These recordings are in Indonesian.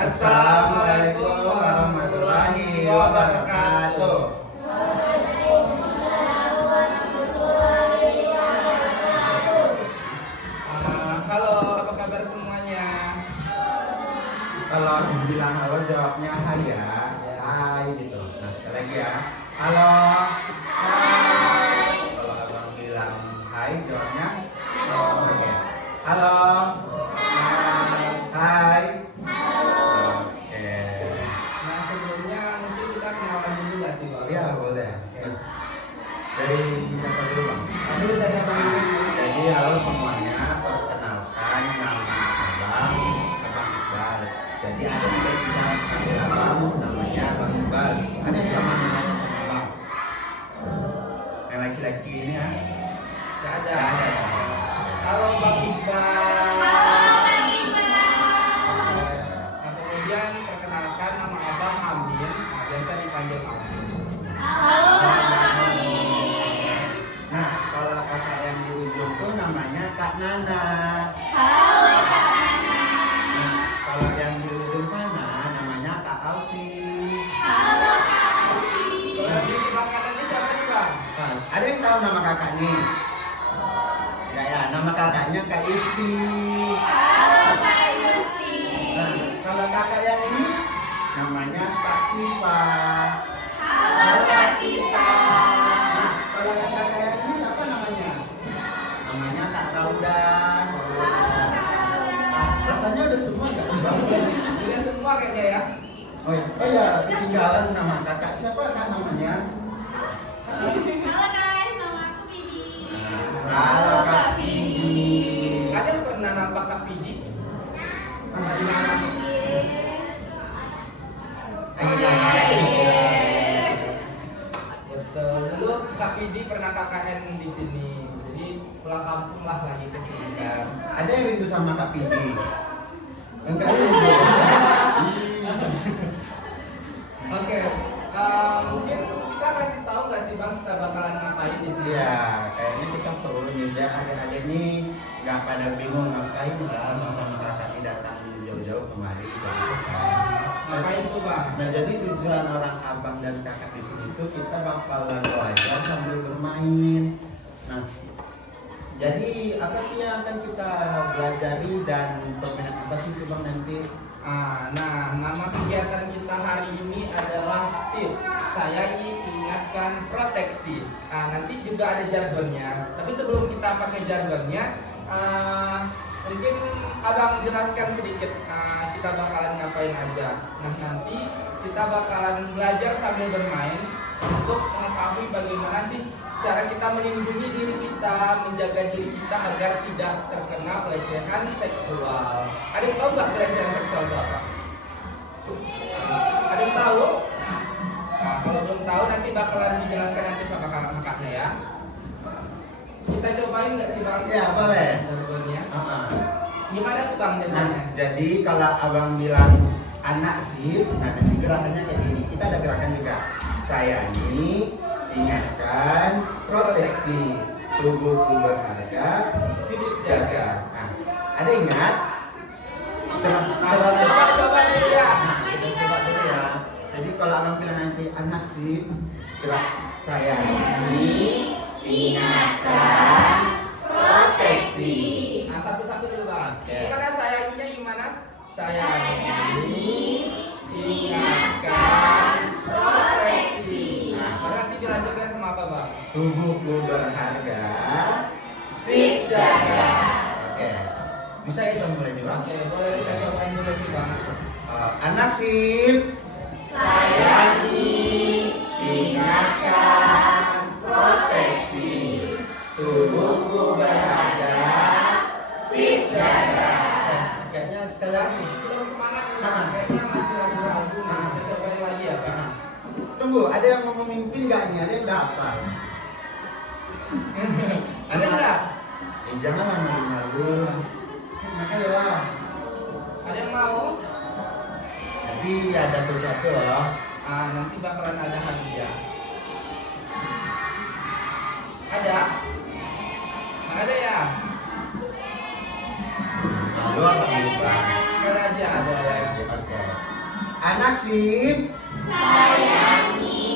Assalamualaikum warahmatullahi wabarakatuh. Halo, apa kabar semuanya? Kalau bilang halo jawabnya hai ya. Hai gitu. Nah sekali lagi ya. Halo. Hai. Kalau abang bilang hai jawabnya oke. Halo. Hai. Hai. Oke. Nah, sebelumnya mungkin kita kenalan dulu nggak sih, Bang? Iya boleh. Oke. Dari siapa dulu bang? Dulu dari Abang dulu sih. Jadi halo semuanya, perkenalkan nama abang Iqbal. Jadi ada juga bisa panggil abang, namanya Bang Iqbal. Ada yang sama namanya sama abang? Yang laki-laki ini ya? Nggak ada. Nggak ada. Halo Bang Iqbal. Nah, kemudian perkenalkan nama Abang Amin. Nah, biasa dipanggil Amin. Nah, kalau kakak yang di ujung tuh namanya Kak Nana. Nah, kalau yang di ujung sana namanya Kak Alfi. Kalau di sebelah kanan ini siapa nih, Bang? Nah, ada yang tahu nama kakak nih? Enggak ya, nama kakaknya Kak Yusti. Nah, kalau kakak yang ini namanya Kak Tifa. Nah, kalau yang kakak yang ini siapa namanya? Namanya Kak Taudan. Nah, rasanya udah semua nggak sih bang? Udah semua kayaknya ya. Oh ya, ketinggalan nama kakak siapa kak namanya? Halo Kak Vidi. Ada yang pernah nampak Kak Pidi? Betul. Dulu Kak Pidi pernah KKN di sini. Jadi pulang kampung lah lagi ke sini kan. Ada yang rindu sama Kak Vidi? Enggak rindu. Oke. Mungkin kita kasih tahu nggak sih Bang kita bakalan ngapain di sini? Iya, kayaknya kita perlu nih biar adik-adik ini nggak pada bingung ngapain lah sama kakak datang jauh-jauh kemari gitu kan. Ngapain tuh Bang? Nah jadi tujuan orang abang dan kakak di sini tuh kita bakalan belajar sambil bermain. Nah jadi apa sih yang akan kita pelajari dan permainan apa sih itu bang nanti? Nah, nama kegiatan kita hari ini adalah SIP. Saya ingatkan proteksi. Nanti juga ada jargonnya. Tapi sebelum kita pakai jargonnya, mungkin abang jelaskan sedikit. Kita bakalan ngapain aja. Nah, nanti kita bakalan belajar sambil bermain untuk mengetahui bagaimana sih cara kita melindungi diri kita, menjaga diri kita agar tidak terkena pelecehan seksual. Ada yang tahu nggak pelecehan seksual itu apa? Ada yang tahu? Nah, kalau belum tahu nanti bakalan dijelaskan nanti sama kakak-kakaknya ya. Kita cobain nggak sih Bang? Ya boleh. Jargonnya. Uh-uh. Gimana tuh Bang Nah jargonnya? jadi kalau abang bilang anak sih, nah nanti gerakannya kayak gini. Kita ada gerakan juga. Sayangi, ingatkan, proteksi, tubuhku berharga, sip jaga. Nah, ada ingat? Coba dulu ya. Kita coba dulu ya. Jadi kalau abang bilang nanti anak sip, gerak sayangi, ingatkan, proteksi. Nah, satu-satu dulu Bang. Oke. Gimana sayanginya gimana? Sayangi, ingatkan, proteksi. Nah. Baru nanti dilanjutkan sama apa Bang? Tubuhku berharga, Sip jaga. Oke. Bisa kita mulai nih bang? Oke, boleh kita cobain dulu sih Bang. Anak sip, Sayangi, ingatkan, proteksi, tubuhku berharga, sip jaga. Kayaknya sekali lagi. Masih belum semangat nih Bang. Kayaknya masih ragu-ragu. Nah, kita cobain lagi ya Bang. Tunggu, ada yang mau memimpin nggak nih? Ada yang udah hafal? Ada nggak? Janganlah malu-malu. Makanya lah. Ada yang mau? Nanti ada sesuatu loh. Nanti bakalan ada hadiah. Ada? Ada ya? Malu apa lupa? Sekali aja ada. Oke. nasib Sayangi,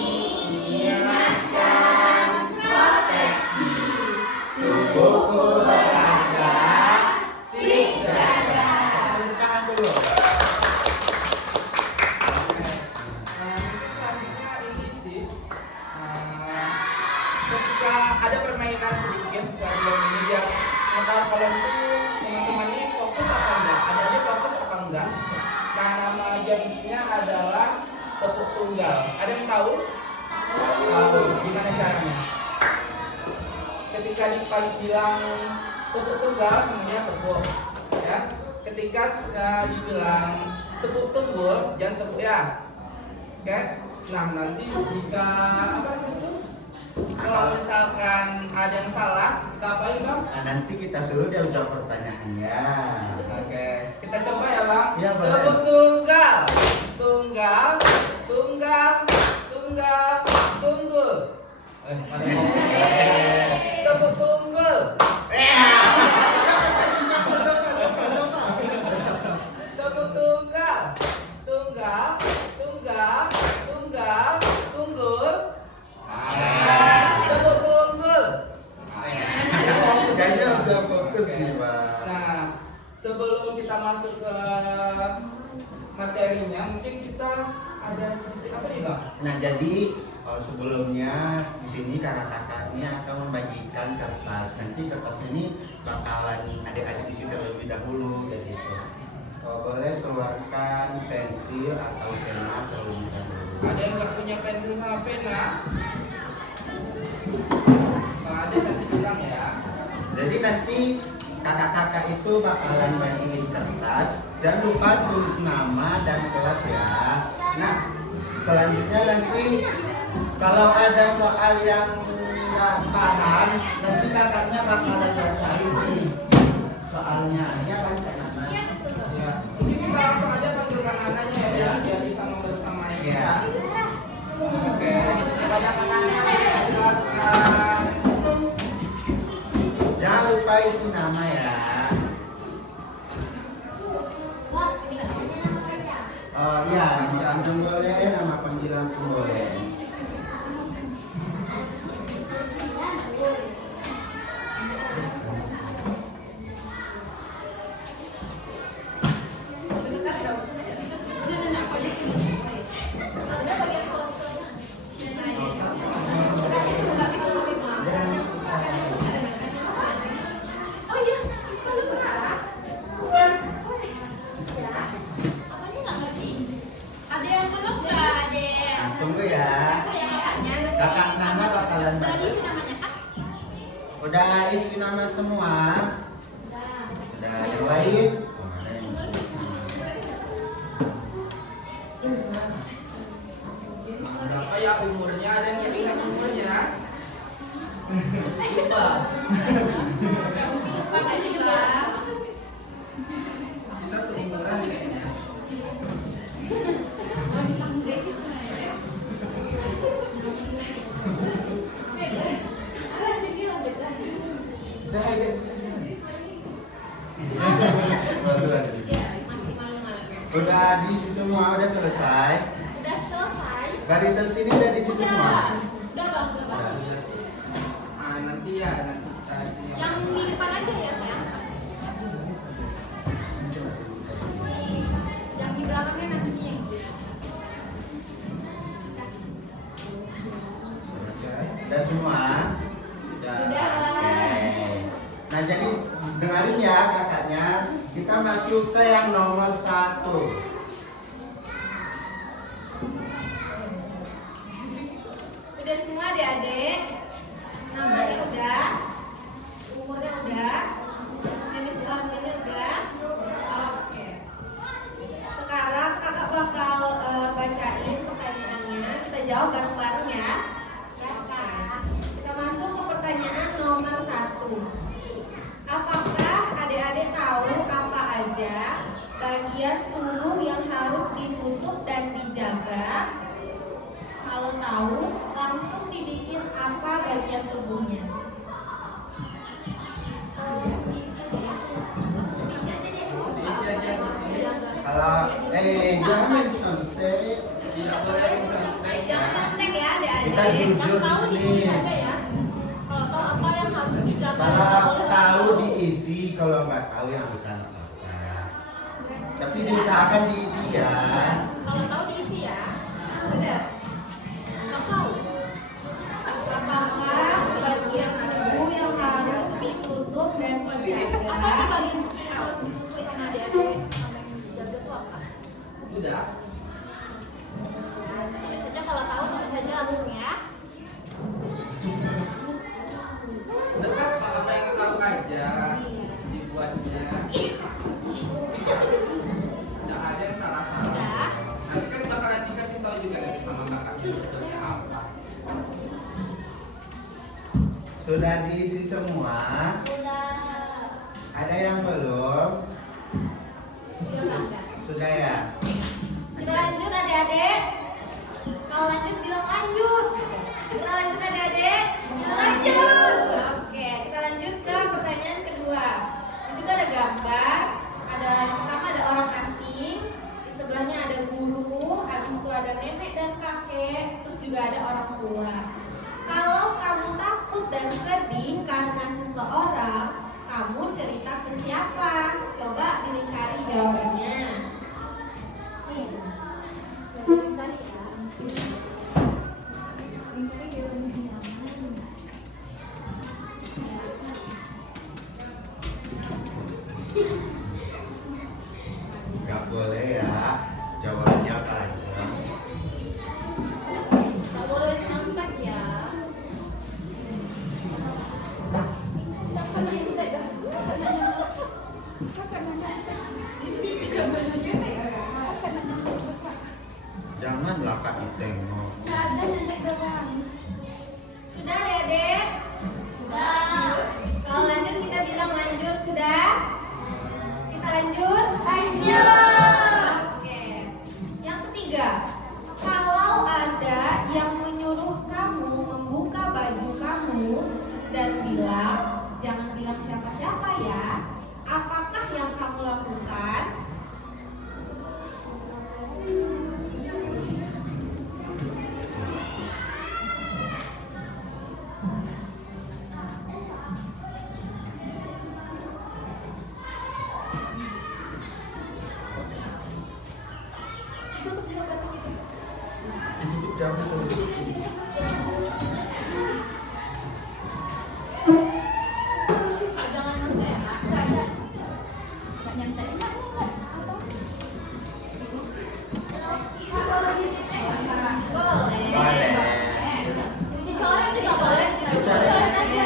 ingatkan, proteksi. Tubuhku berharga, sik jaga. Tepuk tangan dulu. Selanjutnya ini sih, ketika ada permainan sedikit sebelum ini biar mengetahui kalau itu teman-teman ini fokus apa enggak, ada fokus apa enggak. Nah, nama gamesnya adalah tepuk tunggal. Ada yang tahu? Tahu. Gimana caranya? Ketika dibilang tepuk tunggal, semuanya tepuk. Ya. Ketika dibilang tepuk tunggul, jangan tepuk ya. Oke. Nah, nanti jika apa itu? Kalau misalkan ada yang salah, kita apain Bang? Nah, nanti kita suruh dia jawab pertanyaannya. Oke, kita coba ya Bang. Iya, boleh. Tepuk tunggal, tunggal, tunggal, tunggal, tunggul. Mana mau? Tepuk tunggul. Tepuk tunggal, tunggal, tunggal, tunggal, tunggul. Tepuk tunggul. Kayaknya udah fokus nih, Pak. Nah, sebelum kita masuk ke materinya, mungkin kita ada sedikit apa nih, Bang? Nah, jadi sebelumnya di sini kakak-kakak ini akan membagikan kertas. Nanti kertas ini bakalan adik-adik isi terlebih dahulu, jadi itu. Boleh keluarkan pensil atau pena terlebih dahulu. Ada yang nggak punya pensil sama pena? Nah, ada nanti bilang ya. Jadi nanti kakak-kakak itu bakalan bagiin kertas. Jangan lupa tulis nama dan kelas ya. Nah, selanjutnya nanti kalau ada soal yang nggak paham, nanti kakaknya bakalan bacain nih soalnya. Ya kan? Ya. Mungkin kita langsung aja panggil anak-anaknya ya, Ya. biar bisa membersamai. Ya. Oke. Banyak anak-anak silakan. Jangan lupa isi nama ya. Oh iya, nama panjang boleh, nama panggilan pun boleh. Nah, tunggu ya. Kakak Nana bakalan baca. Udah isi nama semua. Udah yang lain. Oh, ada yang Berapa ya umurnya? Ada yang ingat umurnya? Lupa. Kita seumuran kayaknya. Saya aja. Baru ada. Udah diisi semua, udah selesai. Barisan sini udah diisi semua. Udah. Ah, nanti ya, nanti kita isi Yang di depan aja ya sayang. Yang di belakangnya nanti yang gitu. Udah semua. Sudah. Sudah. Oke. Nah jadi dengarin ya kakaknya. Kita masuk ke yang nomor 1. Udah semua adik-adik. Namanya udah. Umurnya udah. Jenis kelaminnya udah. Oke. Sekarang kakak bakal bacain pertanyaannya. Kita jawab bareng-bareng ya. Oke. Kita masuk ke pertanyaan nomor 1. Apakah adik-adik tahu apa aja bagian tubuh yang harus ditutup dan dijaga? Kalau tahu, langsung dibikin apa bagian tubuhnya? Isi aja di sini. Kalau jangan main santai. Tidak boleh mencontek. Jangan nyontek ya adik-adik. Kita jujur di Tahu sini. diisi saja ya. Kalau apa yang harus dijaga nggak Kalau boleh tahu diisi, kalau nggak tahu yang bisa nggak apa-apa. Tapi diusahakan diisi ya. Kalau tahu diisi ya. Udah. Nggak tahu. Apakah bagian tubuh yang harus ditutup dan dijaga? Apa tuh bagian tubuh yang harus ditutup sama adik-adik? Sama yang dijaga tuh apa? Sudah. Biasanya kalau tahu tulis saja langsung ya. Dekat apa yang tahu aja dibuatnya. Tidak ada yang salah-salah. Nanti kan bakalan dikasih tahu juga nanti sama kakaknya sebetulnya apa. Sudah diisi semua? Udah. Ada yang belum? Sudah ya? Kita lanjut adik-adik. Kalau lanjut bilang lanjut. Kita lanjut adik-adik. Lanjut. Oke, kita lanjut ke pertanyaan kedua. Di situ ada gambar. Ada yang pertama ada orang asing. Di sebelahnya ada guru. Habis itu ada nenek dan kakek. Terus juga ada orang tua. Kalau kamu takut dan sedih karena seseorang, kamu cerita ke siapa? Coba dilingkari jawabannya. Nih, dilingkari ya. Nggak boleh ya. Jawabannya apa aja? Nggak boleh nyontek ya. Janganlah Kak ditengok. Sudah adik-adik? Sudah. Kalau lanjut kita bilang lanjut. Sudah? Kita lanjut? Lanjut. Oke. Yang ketiga, kalau ada yang menyuruh kamu membuka baju kamu dan bilang, jangan bilang siapa-siapa ya. Apakah yang kamu lakukan? Tutup jawabannya gitu. Ditutup jangan dulu. Kak, jangan nyontek ya. Nggak ada. Nggak nyontek. Kalau lagi nyontek nggak? Boleh. Boleh. Dicoret juga boleh. Dicoret. Dicoret aja.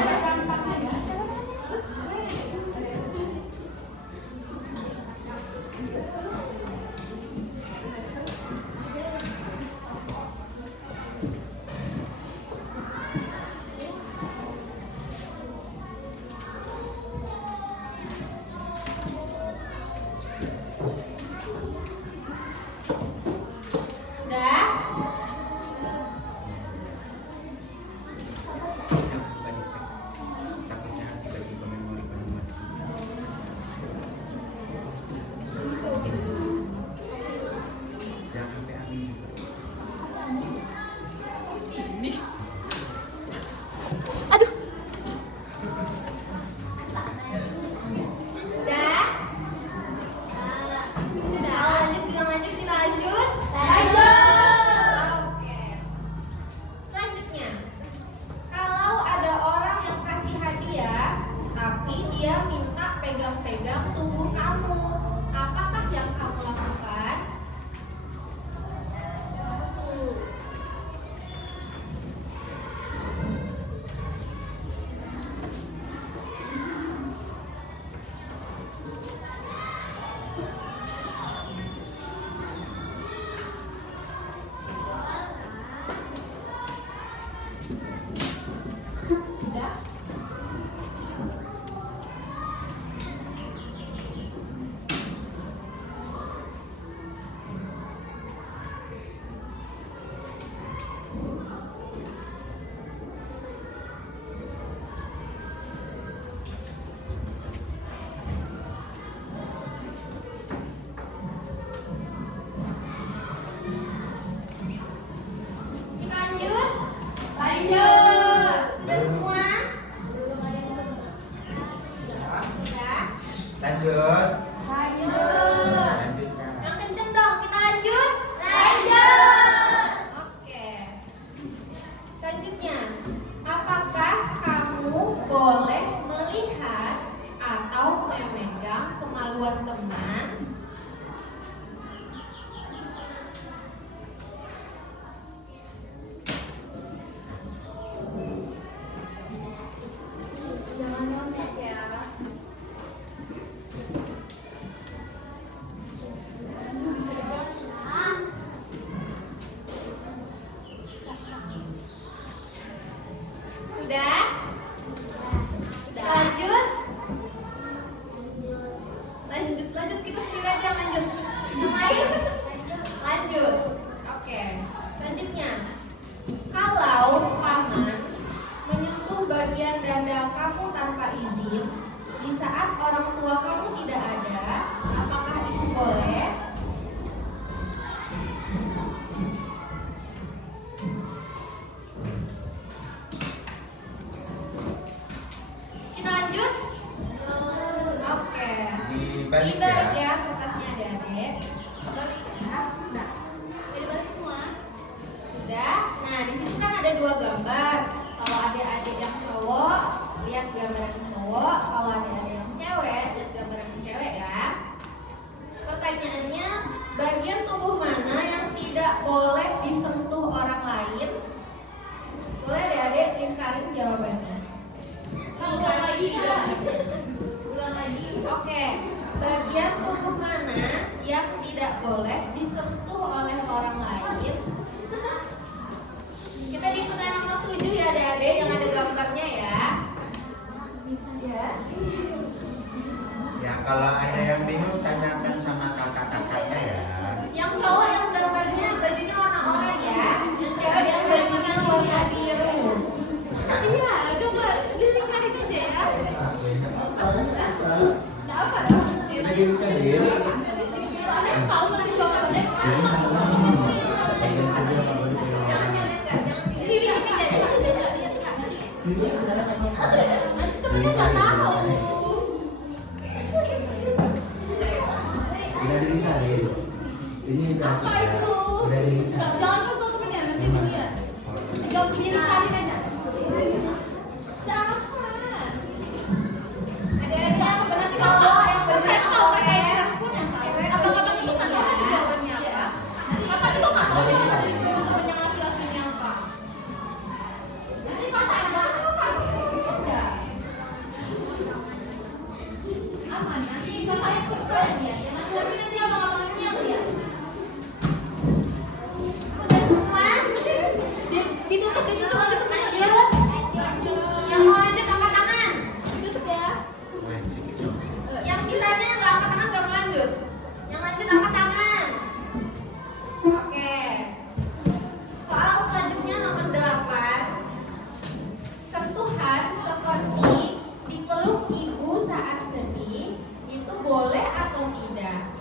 di saat orang tua kamu tidak ada, apakah itu boleh? Kita lanjut? Oke. Dibalik Dibalik ya. ya kertasnya adik-adik. Balik ya. Udah. Jadi balik semua. Sudah. Nah, di sini kan ada dua gambar. Kalau adik-adik yang cowok, lihat gambar yang cowok. Kalau adik-adik yang cewek, lihat gambar yang cewek ya. Pertanyaannya, bagian tubuh mana yang tidak boleh disentuh orang lain? Boleh adik-adik lingkarin jawabannya. Ulang lagi. Oke. Bagian tubuh mana yang tidak boleh disentuh oleh orang lain? Kita di pertanyaan nomor 7 ya adik-adik yang ada gambarnya ya. Bisa ya. Ya kalau ada yang bingung tanyakan sama kakak-kakaknya ya. Yang cowok yang gambarnya bajunya warna oranye ya. Yang cewek yang bajunya warna biru. Iya, coba dilingkarin aja ya. Nggak apa dong. Kalian tahu nanti jawabannya? Jangan dilihat, nanti temennya nggak tahu. Udah dilingkarin. Ini udah. Apa itu? Udah dilingkarin. Jangan kasih tau temennya, nanti dilihat. Jawab dilingkarin aja. Jangan. Ada yang berarti kalau yang benar tahu kayak yang cewek abang-abang itu nggak tahu jawabannya apa. Kakak juga nggak tahu jawabannya laki-lakinya apa. Nanti kakak apa? Ya. Aman, nanti kakak yang percaya ya. Tapi nanti abang-abangnya yang lihat. Sudah semua? Ditutup lanjut. Yang mau lanjut angkat tangan. Ditutup ya. Yang sisanya nggak angkat tangan nggak mau lanjut. Yang lanjut angkat tangan. Oke. Soal selanjutnya nomor 8. Sentuhan seperti dipeluk ibu saat sedih itu boleh atau tidak?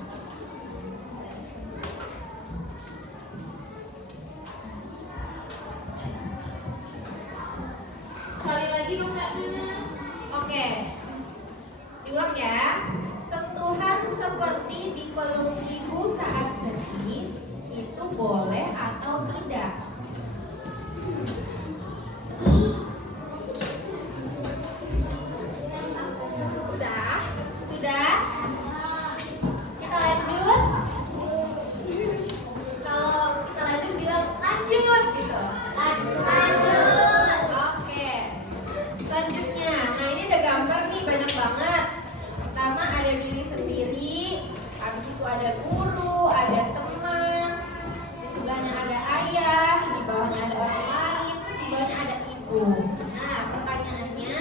Sekali lagi dong Kak. Oke. Diulang ya. Sentuhan seperti dipeluk ibu saat sedih itu boleh atau tidak? Udah? Sudah? Kita lanjut. Kalau kita lanjut bilang lanjut gitu. Lanjut. Oke. Selanjutnya, nah ini ada gambar nih banyak banget. Pertama ada diri sendiri, habis itu ada guru, ada teman, di sebelahnya ada ayah, di bawahnya ada orang lain, terus di bawahnya ada ibu. Nah pertanyaannya,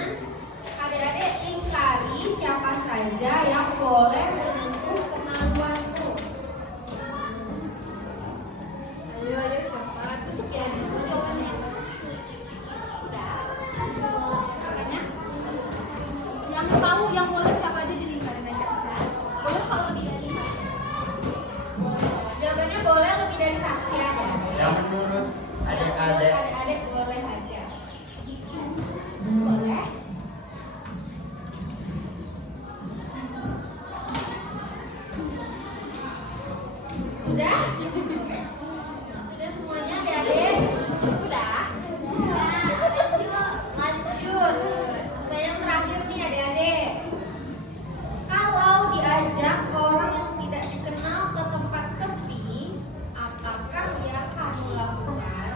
adik-adik lingkari siapa saja yang boleh menyentuh kemaluanmu. Ayo siapa? Tutup ya jawabannya. Udah. Jawabannya? Yang tahu yang boleh siapa aja dilingkarin aja bisa. Boleh kalau lebih dari satu. Jawabannya boleh lebih dari satu ya. Yang menurut adik-adik. Adik-adik boleh aja. Boleh. Sudah? Sudah semuanya adik-adik? Udah? Lanjut. Yang terakhir nih adik-adik. Kalau diajak orang yang tidak dikenal ke tempat sepi, apakah yang kamu lakukan?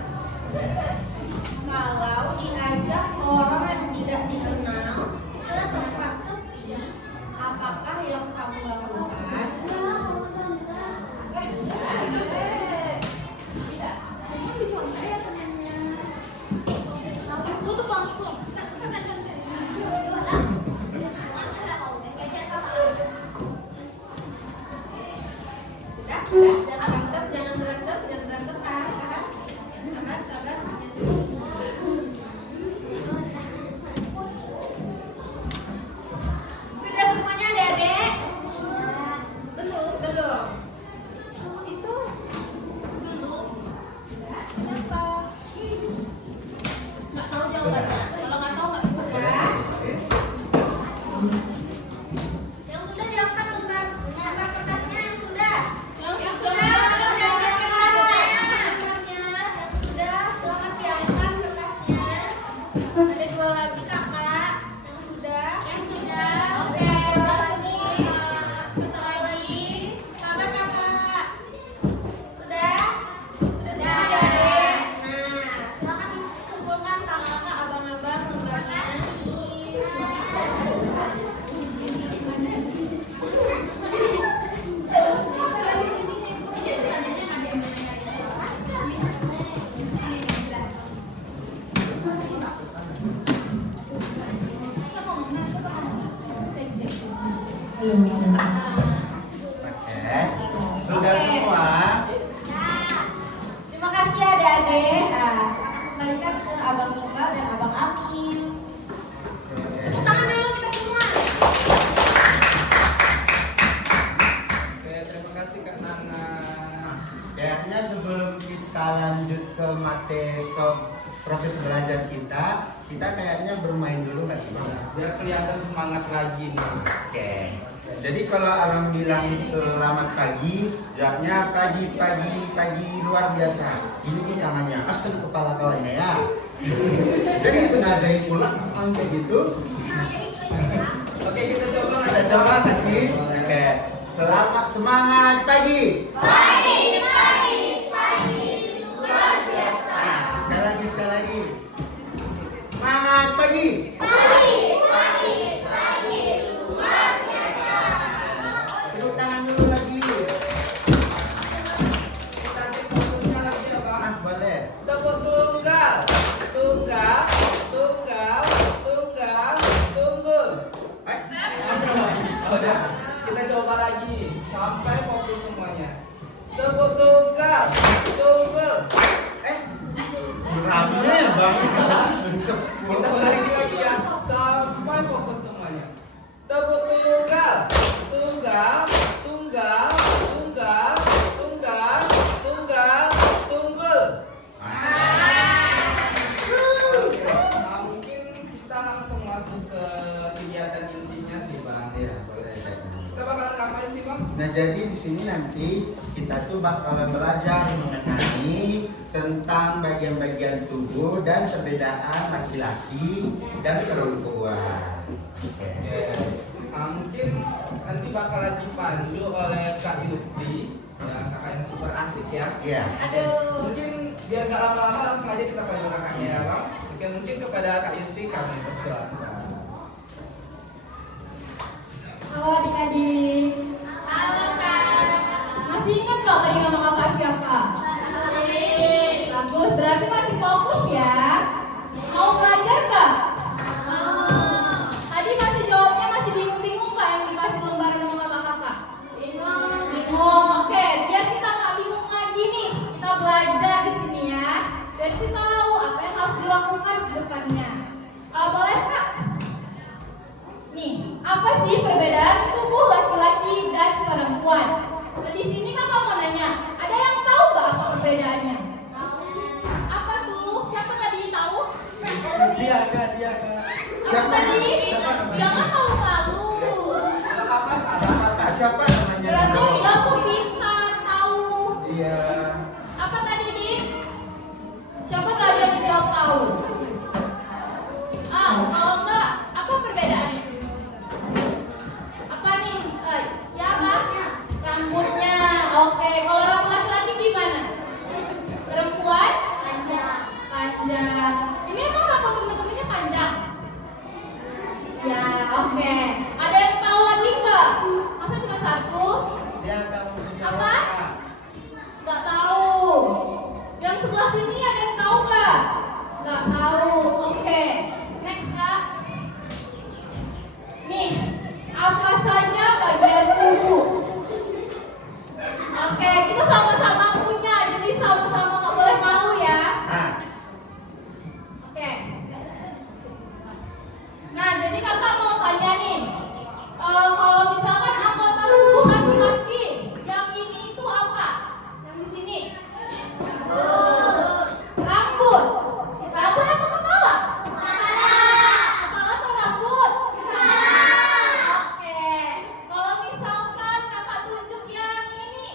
Kalau diajak orang yang tidak dikenal ke tempat sepi, apakah yang kamu lakukan? Tutup langsung. Sudah, jangan berantem, tahan. Sabar. adik-adik. Nah, kembalikan ke Abang Iqbal dan Abang Amin. Tepuk tangan dulu kita semua. Oke, terima kasih Kak Nana. Kayaknya sebelum kita lanjut ke materi ke proses belajar kita kayaknya bermain dulu kan Bang? Biar kelihatan semangat lagi nih. Oke. Jadi kalau abang bilang selamat pagi, jawabnya pagi luar biasa. Ini tangannya, astaga kepala kawannya ya. Jadi sengaja pulang kayak gitu. Oke, kita coba Kita coba kasih. Oke. Selamat semangat pagi. Luar biasa. Nah, sekali lagi. Semangat pagi. Luar biasa. Tepuk tangan dulu lagi. Kita cek fokusnya lagi ya Bang. Ah, boleh. Tepuk tunggal, tunggal, tunggal, tunggal, tunggul. Eh, Udah, kita coba lagi sampai fokus semuanya. Tepuk tunggal, tunggul. rame ya bang. Kita ulangi lagi ya sampai fokus semuanya. Tepuk tunggal, tunggal, tunggal, tunggal, tunggal, tunggal, tunggul. Oke, mungkin kita langsung masuk ke kegiatan intinya sih Bang. Iya, boleh. Kita bakalan ngapain sih Bang? Nah jadi di sini nanti kita tuh bakalan belajar mengenai tentang bagian-bagian tubuh dan perbedaan laki-laki dan perempuan. Oke. Mungkin nanti bakalan dipandu oleh Kak Yusti, ya kakak yang super asik ya. Iya. Aduh. Mungkin biar nggak lama-lama langsung aja kita pandu kakaknya ya Bang. Mungkin kepada Kak Yusti kami persilakan. Halo adik-adik. Halo Kak. Masih ingat nggak tadi nama kakak siapa? Bagus, berarti masih fokus ya. Mau belajar nggak? Mau. Tadi masih jawabnya masih bingung-bingung nggak yang dikasih lembar sama kakak-kakak? Bingung. Bingung. Oke, biar kita nggak bingung lagi nih, kita belajar di sini ya. Biar kita tahu apa yang harus dilakukan ke depannya. Boleh Kak? Nih, apa sih perbedaan tubuh laki-laki dan perempuan? Nah, di sini kakak mau nanya, ada yang tahu nggak apa perbedaannya? Apa tuh? Siapa tadi tahu? Dia kak. Apa tadi? Siapa namanya? Jangan malu-malu. Apa salah kakak? Siapa namanya? Berarti aku pintar tahu. Iya. Apa tadi nih? Siapa tadi yang jawab tahu? Kalau enggak, apa perbedaannya? Apa nih? Ya apa? Rambutnya. Oke, kalau rambut laki-laki gimana? Perempuan? Panjang. Ini emang rambut temen-temennya panjang? Ya, oke. Ada yang tahu lagi nggak? Masa cuma satu? Dia kamu menjawab. Apa? Nggak tahu. Yang sebelah sini ada yang tahu nggak? Nggak tahu. Oke. Next Kak. Nih, apa saja bagian tubuh? Oke, kita sama-sama punya, jadi sama-sama nggak boleh malu ya. Ah, Oke. Nah, jadi kakak mau tanya nih, kalau misalkan anggota tubuh laki-laki, yang ini itu apa? Yang di sini? Rambut. Rambut apa kepala? Kepala atau rambut? Oke. Kalau misalkan kakak tunjuk yang ini,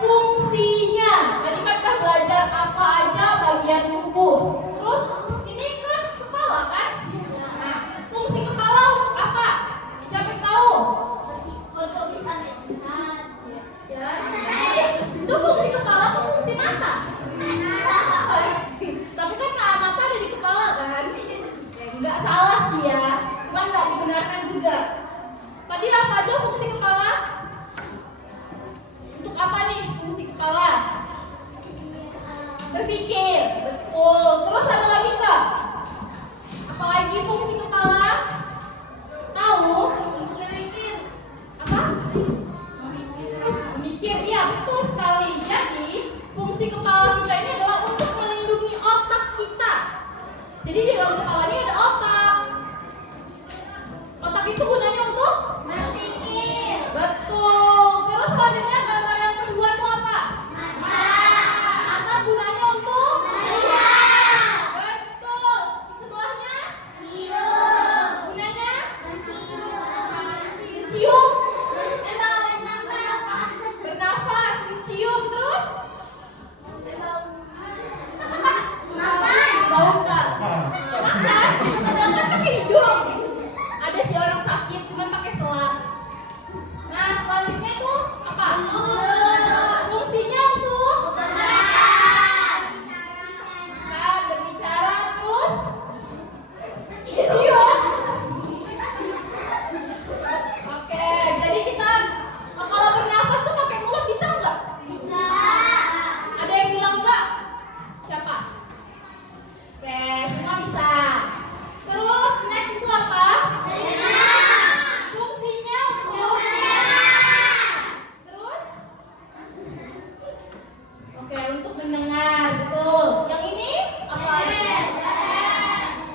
fungsinya. Tadi kan kita belajar apa aja bagian tubuh. Terus ini kan kepala kan? Nah, fungsi kepala untuk apa? Siapa yang tahu? Untuk bisa melihat. Ya. Itu fungsi kepala atau fungsi mata? Tapi kan mata ada di kepala kan? Nggak salah sih ya, cuma nggak dibenarkan juga. Tadi apa aja fungsi kepala? Untuk apa nih fungsi kepala? Berpikir, betul. Terus ada lagi nggak? Apalagi fungsi kepala? Tahu? Apa? Memikir, iya betul sekali. Jadi fungsi kepala kita ini adalah untuk melindungi otak kita. Jadi di dalam kepala ini ada otak. Otak itu gunanya untuk berpikir. Betul. Terus selanjutnya gambar yang kedua itu apa? Mata gunanya untuk melihat. Betul. Sebelahnya? Hidung. Gunanya? Mencium. Bernafas, mencium. Terus? Bau enggak? Makan. Makan pakai hidung. Ada sih orang sakit cuman pakai selang. Nah, selanjutnya tuh apa? Fungsinya untuk berbicara, terus mencium. Oke, jadi kita kalau bernafas tuh pakai mulut bisa nggak? Bisa. Ada yang bilang enggak? Siapa? Oke, semua bisa. Terus next itu apa? Fungsinya untuk terus? Oke, untuk mendengar, betul. Yang ini apa?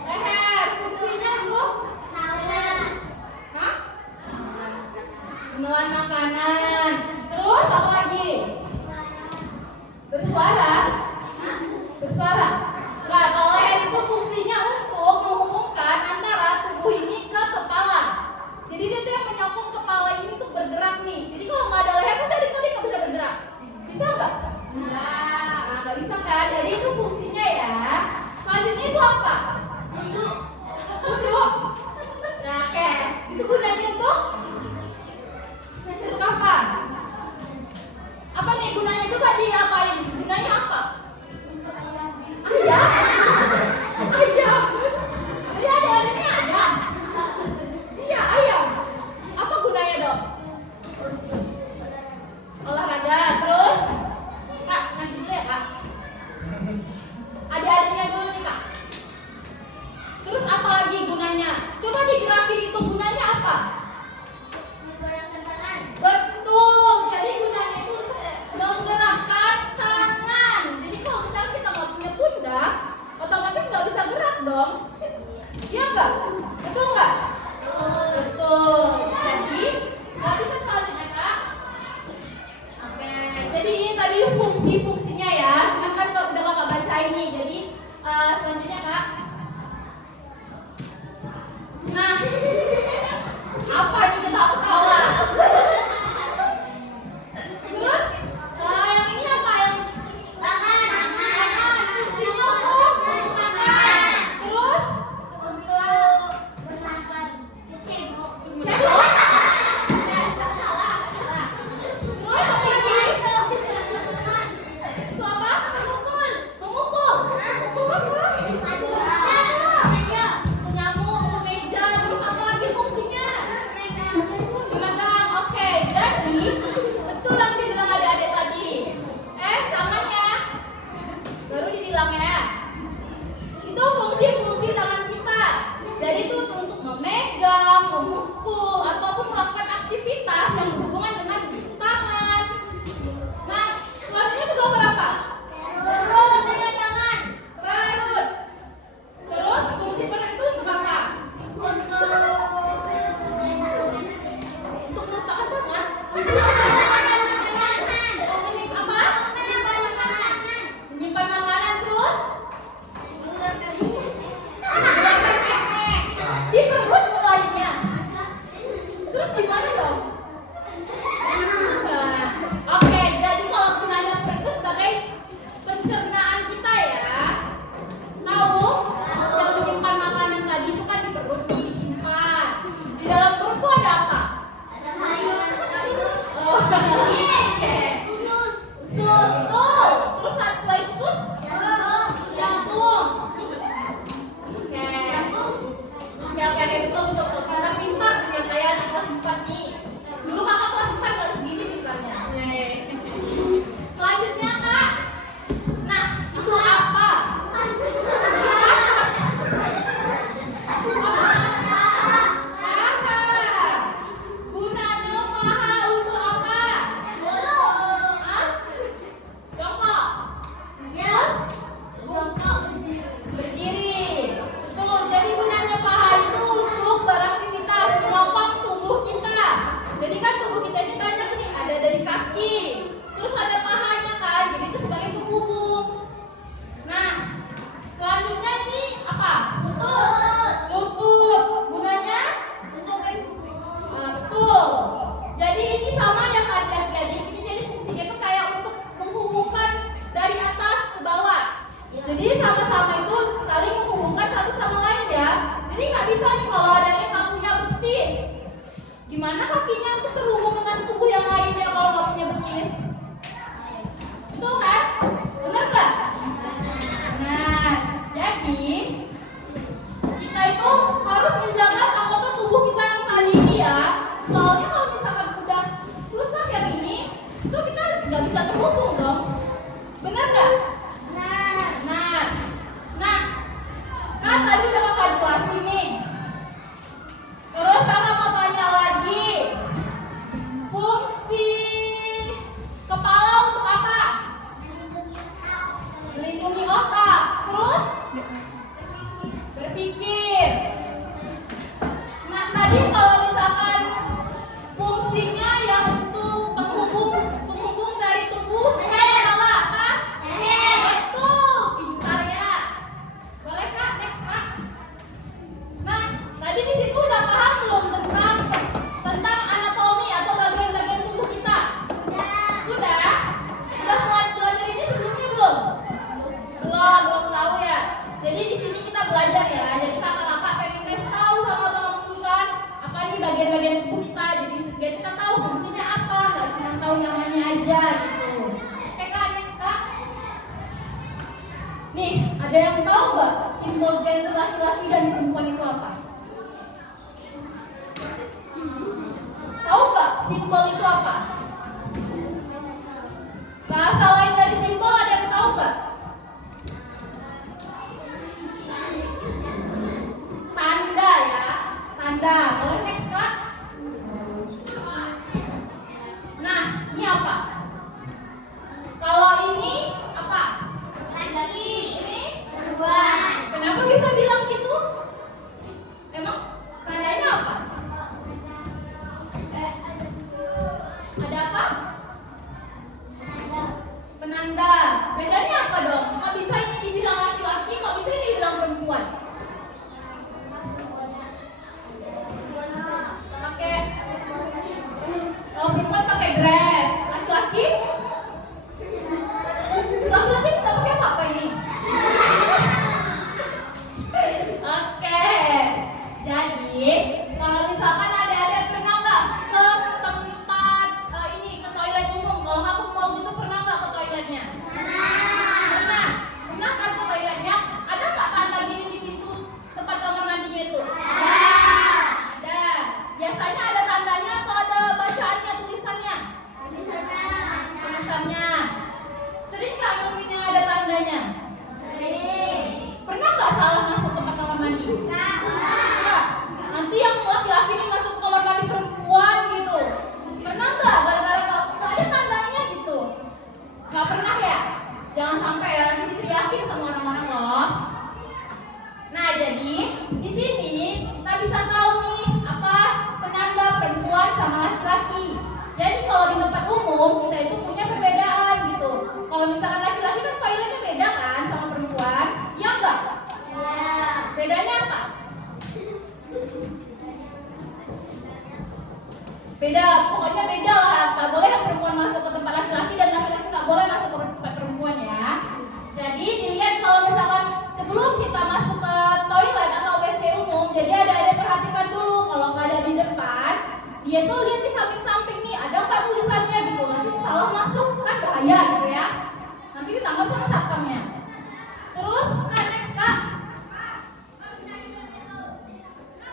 Leher. Fungsinya untuk? Hah? Menelan makanan. Terus apa lagi? Bersuara? Bersuara? Enggak, kalau leher itu fungsinya untuk menghubungkan antara tubuh ini ke kepala. Jadi dia tuh yang menyokong kepala ini untuk bergerak nih. Jadi kalau nggak ada leher, pasti adik-adik nggak bisa bergerak. Bisa nggak? Enggak. Nah, nggak bisa kan? Jadi itu fungsinya ya. Selanjutnya itu apa? Duduk. Duduk. Nah, oke. Itu gunanya untuk? Untuk apa? Apa nih gunanya? Coba diapain? Gunanya apa? Ayam. Ayam. Jadi ada-adanya ayam. Iya, ayam. Apa gunanya, Dok? Olahraga. Terus? Kak, nanti dulu ya, Kak. Adik-adiknya dulu nih, Kak. Terus apa lagi gunanya? Coba digerakin, itu gunanya apa? Betul. Jadi gunanya itu untuk menggerakkan tangan. Jadi kalau misalnya kita nggak punya pundak, otomatis nggak bisa gerak dong. Iya nggak? Betul nggak? Betul. Jadi nggak bisa selanjutnya, Kak. Oke. Jadi ini tadi fungsi-fungsinya ya. Cuma kan kalau udah kakak bacain nih. Jadi selanjutnya, Kak. Nah, apa nih ketawa-ketawa? Terus yang ini apa? Yang tangan. Fungsinya untuk makan. Terus untuk bernapas. Cebok. Nggak salah. Terus apa lagi? Itu apa? Memukul. Memukul apa? kaki, terus ada pahanya kan, jadi itu sebagai penghubung. Nah, selanjutnya ini apa? Lutut. Gunanya? Betul. Jadi ini sama ya adik-adik. Ini jadi fungsinya itu kayak untuk menghubungkan dari atas ke bawah. Jadi sama-sama itu saling menghubungkan satu sama lain ya. Jadi nggak bisa nih kalau ada yang nggak punya betis. Gimana kakinya untuk terhubung dengan tubuh yang lainnya kalau nggak punya betis? Betul kan? Benar nggak? Nah, jadi kita itu harus menjaga anggota tubuh kita yang tadi ini ya. Soalnya kalau misalkan udah rusak yang ini, itu kita nggak bisa terhubung dong. Benar nggak? Nah, kan tadi udah kakak jelasin nih. Terus kakak mau tanya lagi, fungsi kepala untuk apa? Melindungi otak. Terus berpikir. Nah, tadi kalau misalkan fungsinya yang untuk penghubung dari tubuh kepala apa? Betul, pintar ya. Boleh Kak, next Kak. Nah, tadi di situ udah paham belum tentang anatomi atau bagian-bagian tubuh kita? Sudah? Sudah belajar ini sebelumnya belum? Belum tahu ya. Jadi di sini kita belajar ya. Jadi kakak-kakak pengen kasih tahu sama teman-teman kan apa nih bagian-bagian tubuh kita. Jadi kita tahu fungsinya apa, nggak cuma tahu namanya aja gitu. Oke Kak, next Kak. Nih, ada yang tahu nggak simbol gender laki-laki dan perempuan itu apa? Tahu nggak simbol itu apa? Bahasa lain dari simbol ada yang tahu nggak? Tanda ya, tanda. Boleh next Kak? Nah, ini apa? Kalau ini apa? Ini perempuan. Kenapa bisa bilang gitu? Emang tandanya apa? Ada apa? Penanda. Bedanya apa dong? Kok bisa ini dibilang laki-laki, kok bisa ini dibilang perempuan? Pakai kalau perempuan pakai dress, laki-laki kita pakai apa ini? Oke, jadi kalau misalkan ada pernah nggak ke tempat ini ke toilet umum? Kalau nggak ke mall gitu pernah nggak ke toiletnya? Pernah kan ke toiletnya? Ada nggak tanda gini di pintu tempat kamar mandinya itu? Ada. Biasanya ada tandanya atau ada bacaannya, tulisannya? Tulisannya. Sering nggak nemuin yang ada tandanya? Pernah nggak salah masuk ke kamar mandi? Enggak. Nanti yang laki-laki ini masuk ke kamar mandi perempuan gitu. Pernah nggak? Gara-gara nggak ada tandanya gitu. Nggak pernah ya? Jangan sampai ya nanti diteriakin sama orang-orang loh. Nah, jadi di sini kita bisa tahu nih apa penanda perempuan sama laki-laki. Jadi kalau di tempat umum kita itu punya perbedaan gitu. Kalau misalkan laki-laki kan toiletnya beda kan sama perempuan, iya enggak? Bedanya apa? Beda, pokoknya beda lah. Nggak boleh yang perempuan masuk ke tempat laki-laki dan laki-laki nggak boleh masuk ke tempat perempuan ya. Jadi dilihat kalau misalkan sebelum kita masuk ke toilet atau WC umum, jadi ada perhatikan dulu kalau nggak ada di depan, dia tuh lihat di samping-samping nih ada nggak tulisannya gitu. Nanti salah masuk kan bahaya gitu ya. Nanti ditangkap sama satpamnya. Terus next Kak.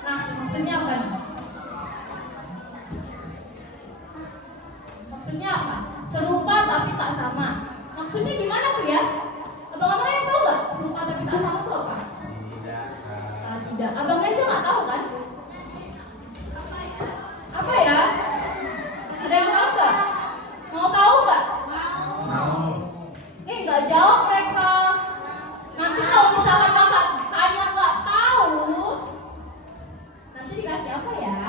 Nah, maksudnya apa nih? Maksudnya apa? Serupa tapi tak sama. Maksudnya gimana tuh ya? Abang-abang yang tahu nggak? Serupa tapi tak sama tuh apa? Tidak. Abang aja nggak tahu kan? Apa ya? Ada yang tahu nggak? Mau tahu nggak? Mau. Nggak jawab mereka. Nanti kalau misalkan kakak tanya nggak tahu, nanti dikasih apa ya?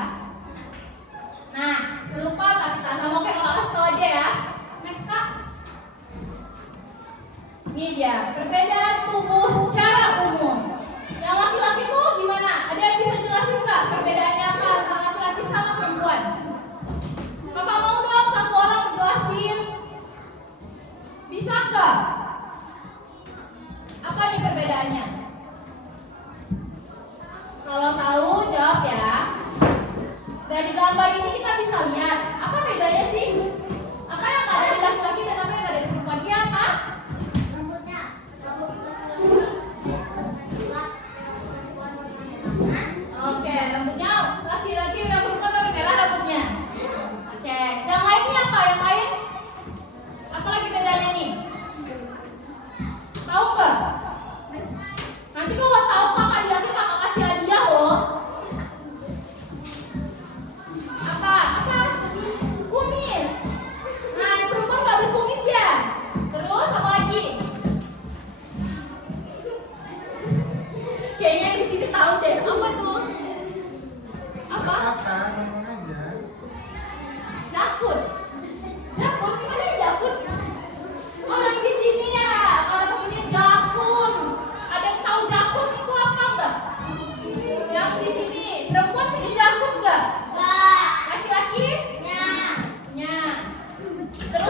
Nah, serupa tapi tak sama. Oke, kalau kasih tahu aja ya.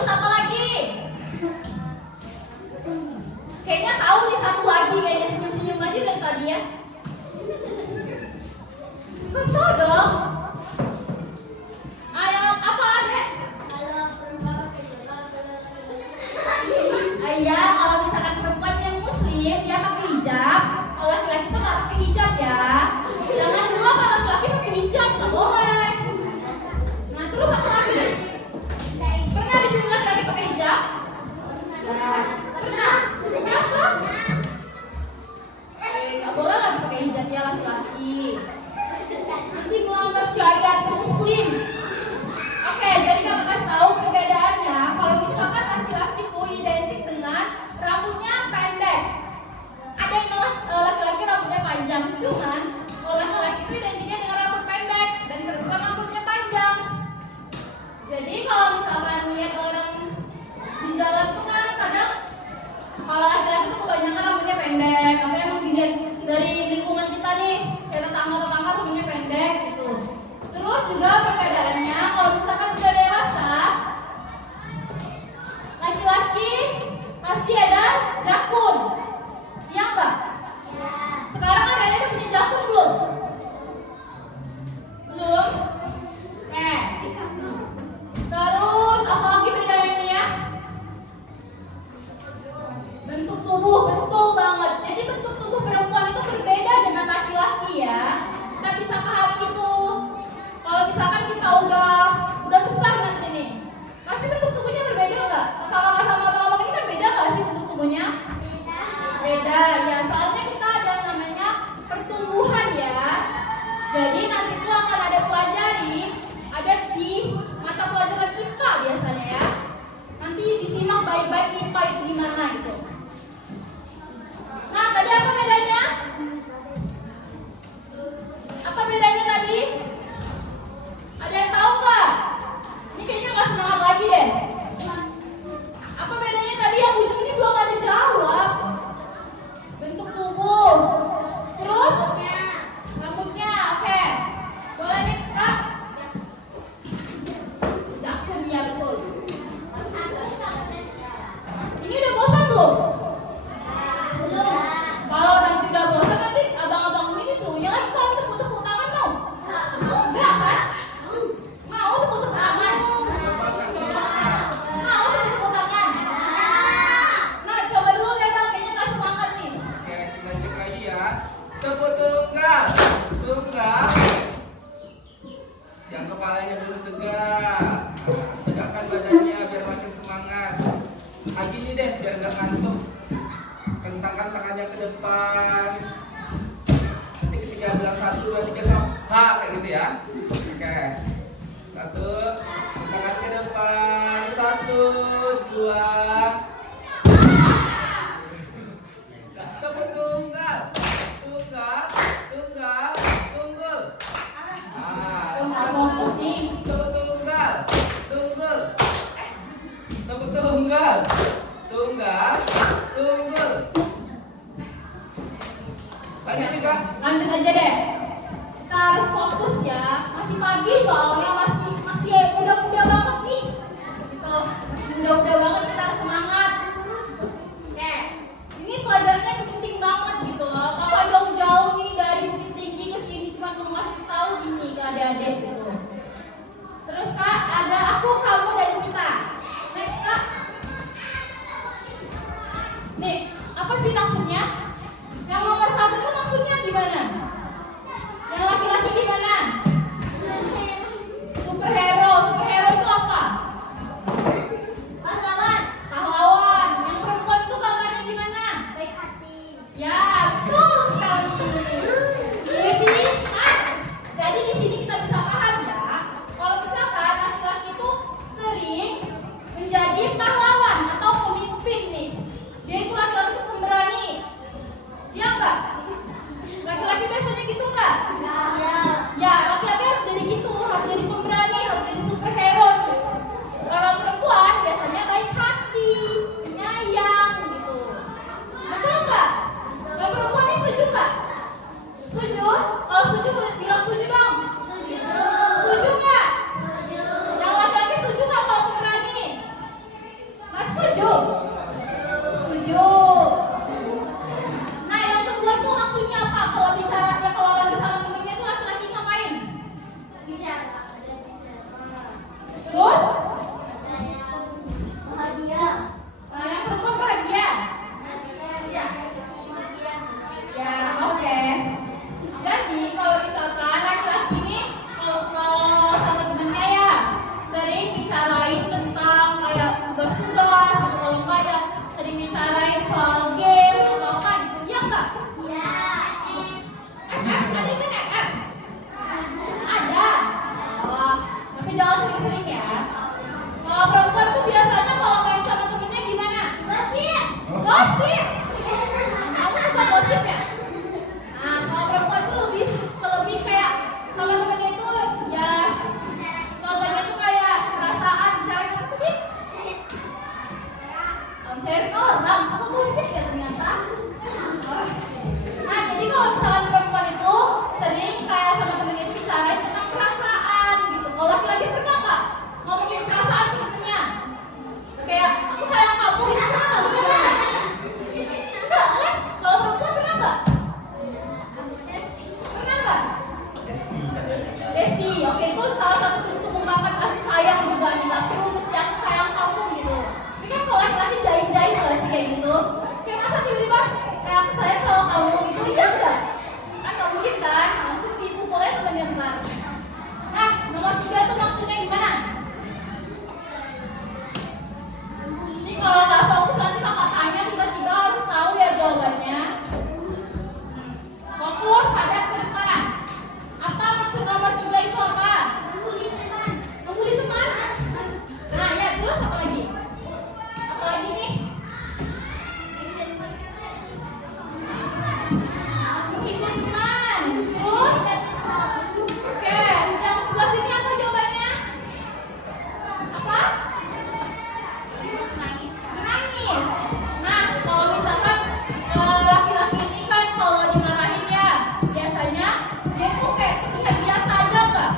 Terus apa lagi? Kayaknya tahu nih satu lagi, kayaknya senyum-senyum aja dari tadi ya. Mas tahu dong. Ayo, apa adek? Iya, kalau misalkan perempuan yang muslim dia pakai hijab, kalau laki-laki tuh nggak pakai hijab ya. Jangan dulu kalau laki-laki pakai hijab, nggak boleh. Nah terus apa lagi? Pernah di sini laki-laki pakai hijab? Pernah. Kenapa? Nggak boleh lagi pakai hijab ya laki-laki. Nanti melanggar syariat muslim. Oke, jadi kita kasih tahu perbedaannya. Kalau misalkan laki-laki itu identik dengan rambutnya pendek. Ada yang laki-laki rambutnya panjang, cuman kalau laki-laki itu identiknya dengan rambut pendek dan perempuan rambutnya panjang. Jadi kalau misalkan lihat orang di jalan tuh kan kadang kalau laki-laki itu kebanyakan rambutnya pendek, tapi emang dilihat dari lingkungan kita nih, kayak tetangga-tetangga rambutnya pendek gitu. Terus juga perbedaannya kalau misalkan udah dewasa, laki-laki pasti ada jakun, iya enggak? Sekarang ada punya jakun belum? Belum? Terus apa lagi bedanya nih ya? Bentuk tubuh, betul banget. Jadi bentuk tubuh perempuan itu berbeda dengan laki-laki ya. Kita bisa pahami itu. Kalau misalkan kita udah besar nanti nih, pasti bentuk tubuhnya berbeda nggak? Kalau sama abang-abang ini kan beda nggak sih bentuk tubuhnya? Beda ya. Soalnya kita ada namanya pertumbuhan ya. Jadi nanti itu akan ada pelajari, ada di mata pelajaran IPA biasanya ya. Nanti disimak baik-baik IPA itu gimana gitu. Nah, tadi apa bedanya? Apa bedanya tadi? Ada yang tahu nggak? Ini kayaknya nggak semangat lagi deh. Apa bedanya tadi? Yang ujung ini belum ada jawab. Bentuk tubuh. Terus? Rambutnya, oke. Boleh next Kak? Jakun ya betul. Ini udah bosan belum? Kalau nanti udah bosan nanti abang-abang ini disuruhnya lagi kalau tepuk-tepuk tangan mau? Enggak kan? Mau tepuk-tepuk tangan? Mau tepuk-tepuk tangan? Nah coba dulu deh bang, kayaknya gak semangat nih. Oke, kita cek lagi ya. Tepuk tunggal. Tunggal. Yang kepalanya belum tegak. Tegakkan badannya biar makin semangat. Gini deh biar nggak ngantuk. Kentangkan tangannya ke depan. Nanti ketika bilang 1, 2, 3 sama ha kayak gitu ya. Oke. 1, kentangkan ke depan. 1, 2. Tepuk tunggal. Tunggal. Tunggal. Tunggul. Nggak fokus nih. Tepuk tunggal. Tunggul. Tepuk tunggal. Tunggal. Tunggul. Lanjut nih Kak. Lanjut aja deh. Kita harus fokus ya. Masih pagi soalnya masih muda-muda banget nih. Gitu. Muda-muda banget kita harus semangat. Oke. Ini pelajarannya penting banget gitu loh. Kakak jauh-jauh nih dari Bukit Tinggi ke sini cuma mau ngasih tahu ini ke adik-adik gitu. Terus Kak, ada aku, kamu, dan kita. Next Kak. Nih, apa sih maksudnya? Yang nomor 1 itu maksudnya gimana? Yang laki-laki gimana? Superhero. Superhero itu apa? Pahlawan. Pahlawan. Yang perempuan itu gambarnya gimana? Baik hati. Ya, betul sekali. Jadi, jadi di sini kita bisa paham ya. Kalau misalkan laki-laki itu sering menjadi pahlawan atau pemimpin nih. Dia itu laki-laki itu pemberani. Iya enggak? Laki-laki biasanya gitu enggak? Iya. Ya, laki-laki harus jadi gitu, harus jadi pemberani, harus jadi superhero nih. Kalau perempuan biasanya baik hati, penyayang gitu. Betul enggak? Kalau perempuan ini setuju enggak? Setuju? Kalau setuju bilang setuju dong. Setuju. Setuju enggak? Yang laki-laki setuju enggak kalau pemberani? Tujuh. Nah, yang kedua tuh maksudnya apa? Kalau bicara ya kalau lagi sama temennya tuh laki-laki ngapain? Bicara. Terus? Bahagia. Nah, yang perempuan bahagia. Ya. Ya, oke. Jadi kalau misalkan laki-laki ini kalau sama temennya ya sering bicarain tentang kayak tugas-tugas atau kalau enggak ya sering bicarain soal game atau apa gitu, ya enggak? Iya. Ada itu kan? Ada. Wah, tapi jangan sering-sering ya. Kalau perempuan tuh biasanya kalau main sama temennya gimana? Gosip. Gosip. Kamu suka gosip ya? Nah, kalau perempuan tuh lebih kayak sama temennya itu ya contohnya tuh kayak perasaan cari apa tuh Bin? Cari orang sama musik ya ternyata. Nah, jadi kalau misalkan perempuan itu sering kayak sama temennya itu bicarain tentang perasaan gitu. Kalau laki-laki pernah nggak ngomongin perasaan ke temennya? Kayak aku sayang kamu gitu, pernah nggak? Enggak kan? Kalau perempuan pernah nggak? Pernah nggak? Besti, oke, itu salah satu bentuk ungkapan kasih sayang juga nih. Gak perlu mesti aku sayang kamu gitu. Tapi kan kalau laki-laki jaim-jaim nggak sih kayak gitu? Kayak masa tiba-tiba kayak aku sayang sama kamu gitu, iya enggak? Kan nggak mungkin kan? Langsung dipukulnya temennya ntar. Nah, nomor 3 tuh maksudnya gimana? Ini kalau nggak fokus nanti kakak tanya tiba-tiba harus tahu ya jawabannya. Fokus, hadap ke depan. Apa maksud nomor 3 itu apa? Membuli teman. Membuli teman? Nah ya, terus apa lagi? Apa lagi nih? Menghibur teman. Terus? Oke, yang sebelah sini apa jawabannya? Apa? Menangis. Menangis. Nah, kalau misalkan laki-laki ini kan kalau dimarahin ya biasanya dia tuh kayak terlihat biasa aja enggak?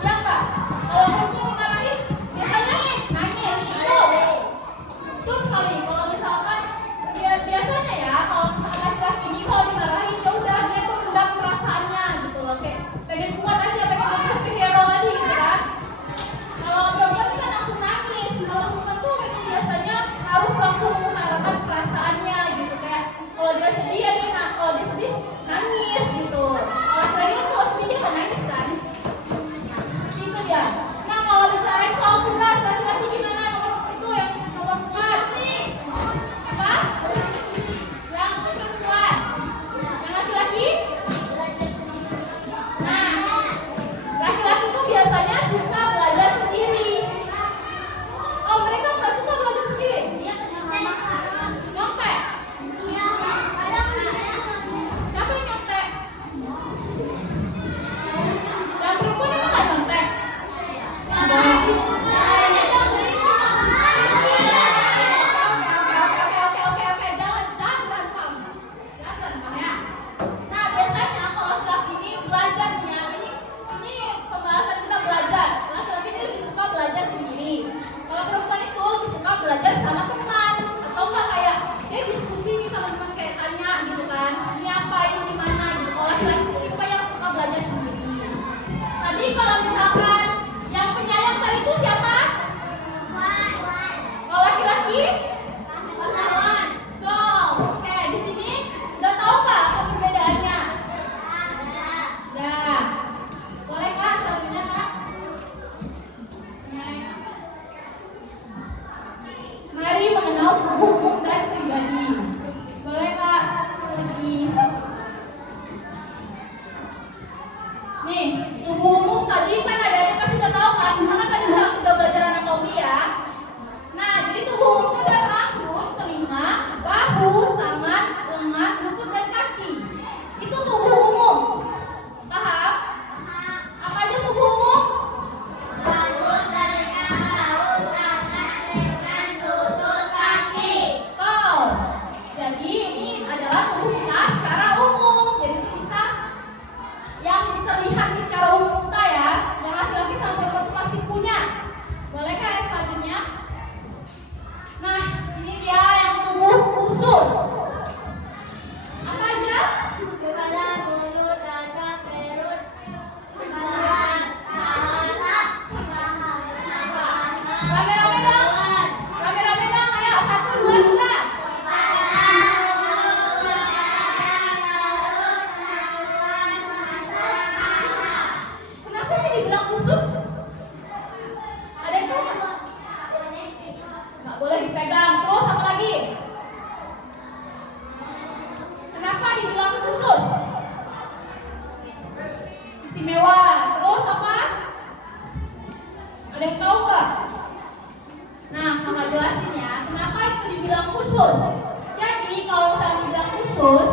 Iya enggak? Kalau perempuan dimarahin biasanya nangis. Betul sekali. Kalau misalkan dia biasanya ya kalau misalkan laki-laki ini kalau dimarahin ya udah dia tuh mendam perasaannya gitu loh, kayak pengen kuat aja, pengen jadi superhero lagi gitu kan. Kalau perempuan itu kan langsung nangis. Kalau perempuan tuh memang biasanya harus langsung mengutarakan perasaannya gitu, kayak kalau dia sedih ya dia kalau dia sedih nangis gitu. Kalau laki-laki kan kalau sedih dia nggak nangis kan? Gitu ya. Nah, kalau bicarain soal tugas laki-laki gimana? Nomor itu yang nomor 4 sih. Apa? Yang perempuan. Yang laki-laki? Nah, laki-laki itu biasanya suka belajar sendiri. Oh, mereka nggak suka belajar sendiri? Nyontek? Siapa yang nyontek? Yang perempuan emang nggak nyontek? Oke, jangan berantem. Jangan berantem ya. Nah, biasanya kalau laki-laki ini belajar nih ya. Ini pembahasan kita belajar. Laki-laki ini lebih suka belajar sendiri. Kalau perempuan itu lebih suka belajar sama teman. Atau enggak kayak dia diskusi nih sama teman kayak tanya gitu kan. Ini apa, ini gimana gitu. Kalau laki-laki itu tipe yang suka belajar sendiri. Tadi kalau misalkan yang penyayang tadi itu siapa? Kalau laki-laki? Tuh, oke, di sini udah tahu nggak apa perbedaannya? Ya, boleh kak selanjutnya kak? Mari mengenal tubuh umum dan pribadi. Boleh kak lagi? Nih, tubuh umum tadi kan ada pasti udah tahu kan? Misalkan tadi udah belajar anatomi ya. Nah, jadi tubuh umum itu ada rambut, telinga, bahu, tangan, lengan, lutut dan kaki. Itu tubuh umum. Paham? Apa aja tubuh umum? Rambut, telinga, bahu, tangan, lengan, lutut, kaki. boleh dipegang. Terus apa lagi? Kenapa dibilang khusus? Istimewa. Terus apa? Ada yang tahu nggak? Nah, kakak jelasin ya. Kenapa itu dibilang khusus? Jadi kalau misalnya dibilang khusus,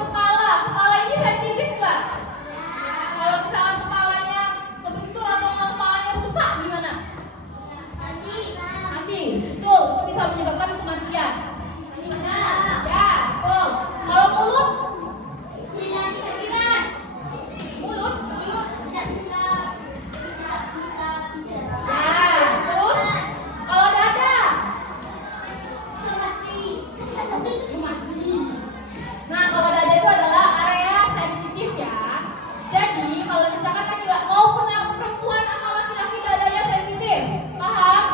kepala ini sensitif nggak? Kalau misalnya kepalanya kebentur atau nggak kepalanya rusak gimana? Mati. Betul. Itu bisa menyebabkan kematian. Ya, betul. Kalau mulut? Mulut? Ya. Terus? Kalau dada? Nah, kalau dada itu adalah area sensitif ya. Jadi, kalau misalkan laki-laki maupun perempuan atau laki-laki dadanya sensitif, paham?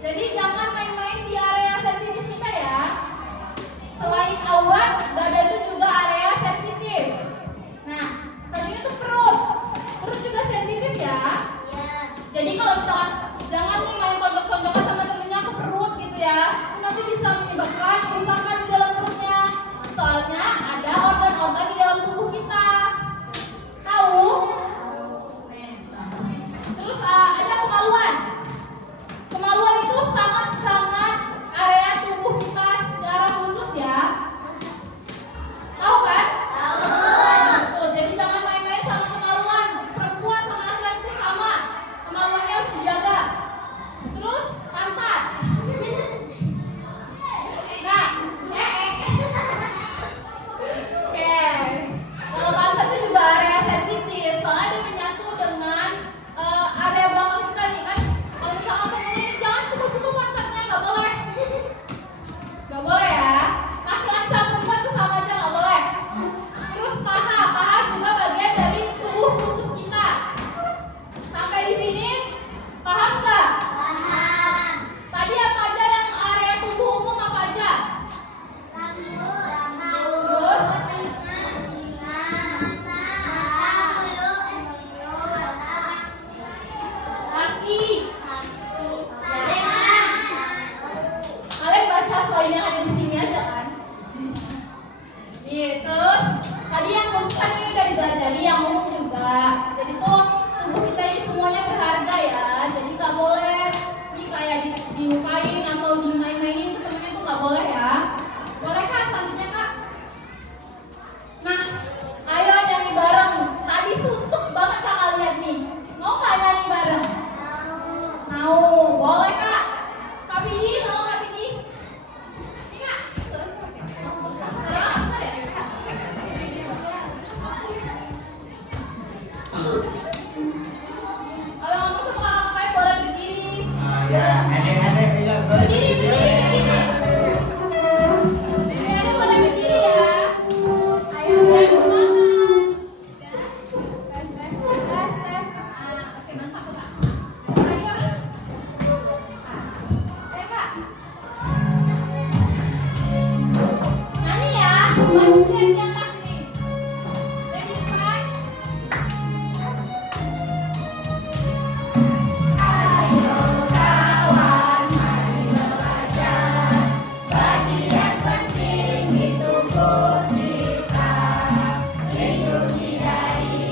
Jadi jangan main-main di area sensitif kita ya. Selain aurat, dada itu juga area sensitif. Nah, selanjutnya itu perut. Perut juga sensitif ya. Jadi kalau misalkan jangan nih main tonjok-tonjokan sama temennya ke perut gitu ya. Nanti bisa menyebabkan kerusakan di dalam perutnya. Soalnya ada organ-organ di dalam tubuh kita. Tahu? Terus ada kemaluan. Kemaluan itu sangat-sangat area tubuh kita secara khusus ya. Tahu kan? Tahu. Jadi jangan main-main sama kemaluan. Perempuan sama laki-laki itu sama. Kemaluannya harus dijaga. Terus pantat. Nah, oke. Kalau pantat itu juga area sensitif. Soalnya dia menyatu dengan area belakang kita nih kan. Kalau misalnya temennya ini jangan kupu-kupu pantatnya, nggak boleh. Nggak boleh ya. Laki-laki sama perempuan itu sama aja, nggak boleh. Terus paha juga bagian dari tubuh khusus kita. Sampai di sini paham nggak? Tadi apa aja yang area tubuh umum apa aja? Terus kaki. Kalian baca slide yang ada di sini aja kan? Nih, terus tadi yang khusus kan ini udah dipelajari, yang umum juga. Jadi tuh tubuh kita ini semuanya berharga ya. Jadi nggak boleh nih kayak dilupain atau dimain-mainin ke temennya tuh nggak boleh ya. Boleh kan selanjutnya kak? Nah, ayo nyanyi bareng. Tadi suntuk banget kakak lihat nih. Mau nggak nyanyi bareng? Mau. Boleh kak. Kak Pidi, tolong Kak Pidi. Ini kak. Terus. Besar ya? Kalau ngomong sama kakak boleh berdiri. Ya, adik-adik juga Berdiri. Adik boleh berdiri ya. Jangan semangat. Oke, mantap kak. Ayo. Kak. Nyanyi ya. Bagian di atas nih. Ready, five. Ayo kawan, mari belajar. Bagian penting di tubuh kita. Lindungi dari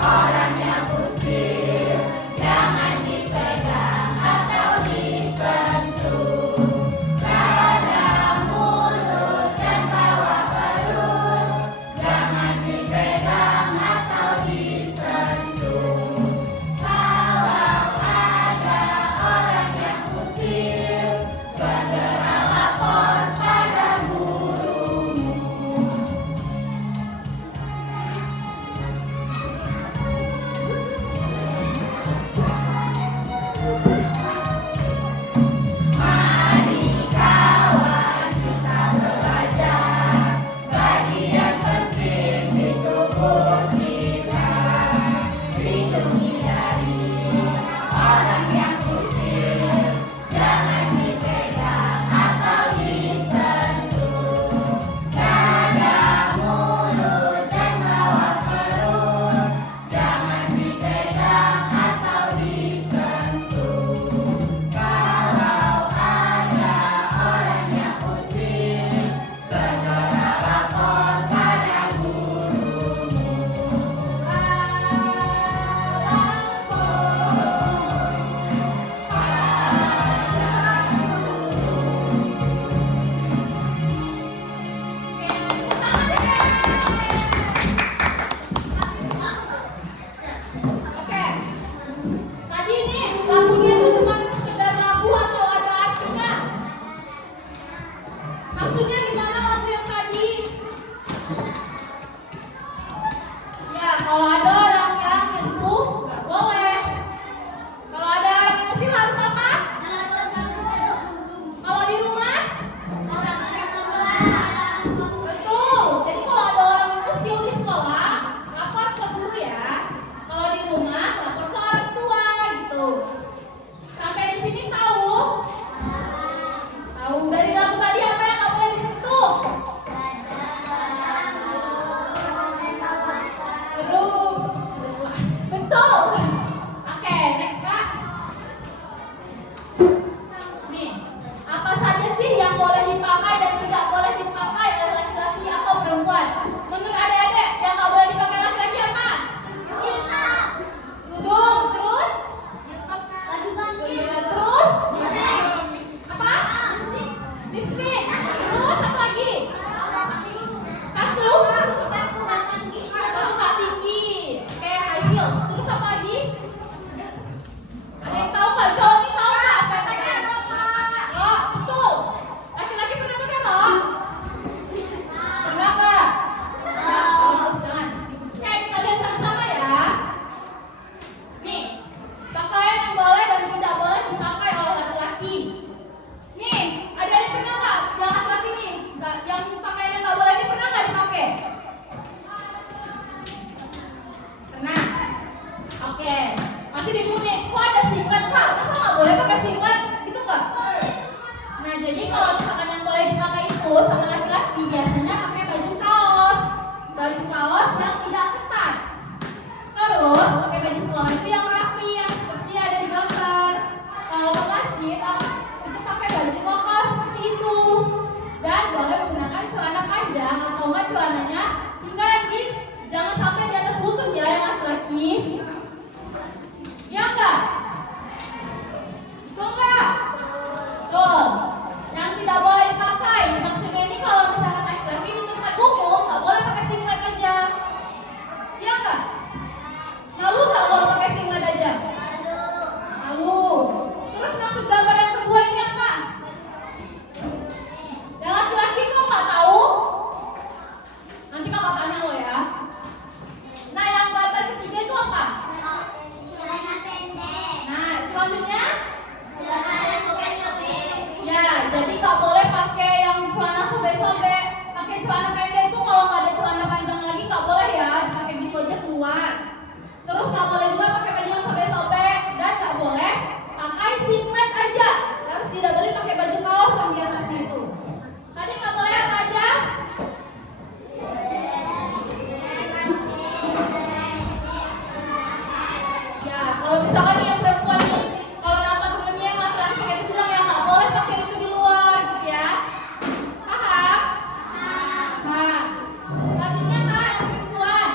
orang yang usil. Jangan dipegang atau disentuh. Dada, mulut, dan bawah perut kita untuk pakai baju koko seperti itu. Dan boleh menggunakan celana panjang atau enggak celananya hingga jangan sampai di atas lutut ya yang laki-laki. Ya enggak? Betul enggak? Betul. Yang tidak boleh dipakai maksudnya ini kalau misalkan laki-laki di tempat umum nggak boleh pakai singlet aja. Ya enggak? Malu nggak kalau pakai singlet aja? Malu. Terus maksud gambar yang kedua ini apa? Yang laki-laki kok nggak tahu? Nanti kakak tanya lo ya. Nah yang gambar ketiga itu apa? Nah selanjutnya? Ya jadi nggak boleh pakai yang celana sobek-sobek. Pakai celana pendek itu kalau nggak ada celana panjang lagi nggak boleh ya. Pakai gitu aja keluar. Terus nggak boleh juga pakai baju yang sobek-sobek dan nggak boleh pakai singlet aja. Harus didabeli pakai baju kaos yang di atasnya itu. Tadi nggak boleh apa aja? Ya kalau misalkan yang perempuan nih, kalau nama temennya yang laki-laki kayak itu bilang ya nggak boleh pakai itu di luar gitu ya. Paham? Nah, selanjutnya kan yang perempuan.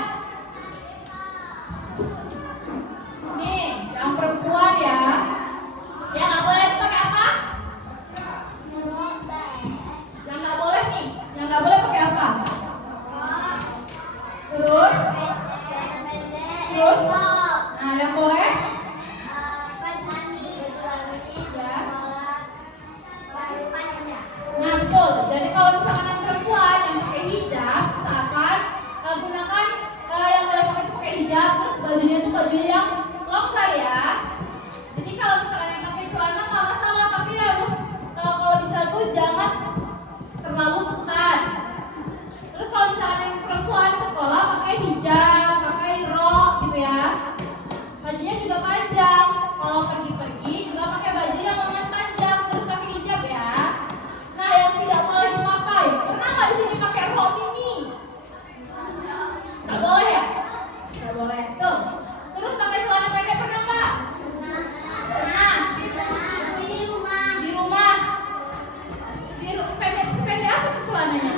Nih, yang perempuan ya. Ya nggak boleh itu pakai apa? Yang nggak boleh nih, yang nggak boleh pakai apa? Terus? Nah, yang boleh? Nah betul, jadi kalau misalkan yang perempuan yang pakai hijab, misalkan gunakan yang boleh pakai itu pakai hijab, terus bajunya itu baju yang longgar ya. Jadi kalau misalkan yang pakai celana nggak masalah, tapi harus kalau bisa tuh jangan terlalu ketat. Terus kalau misalkan yang perempuan ke sekolah pakai hijab, pakai rok gitu ya. Bajunya juga panjang. Kalau pergi-pergi juga pakai baju yang lengan panjang, terus pakai hijab ya. Nah, yang tidak boleh dipakai, pernah nggak di sini pakai rok mini? Nggak boleh ya? Nggak boleh. Tuh. Terus pakai celana pendek pernah nggak? Pernah. Di rumah. Pendek sependek apa tuh celananya?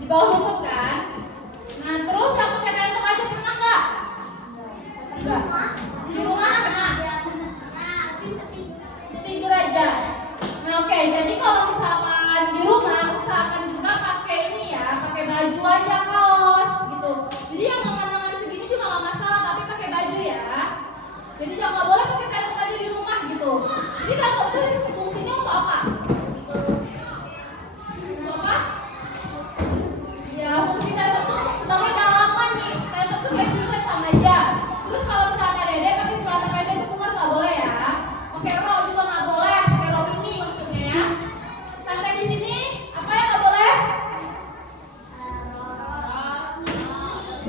Di bawah lutut kan? Nah, terus yang pakai pantofel aja pernah nggak? Enggak. Di rumah pernah? Untuk tidur aja. Nah oke, jadi kalau misalkan di rumah usahakan juga pakai ini ya, pakai baju aja kaos gitu. Jadi yang lengan-lengan segini juga nggak masalah, tapi pakai baju ya. Jadi jangan nggak boleh pakai tank top aja di rumah gitu. Jadi tank top itu fungsinya untuk apa? Untuk apa? Ya fungsi tank top itu sebagai dalaman nih. Tank top itu kayak singlet sama aja. Terus kalau misalnya dede pakai celana pendek itu keluar nggak boleh ya. Pakai rok juga nggak boleh. Pakai rok ini maksudnya ya. Sampai di sini apa yang nggak boleh?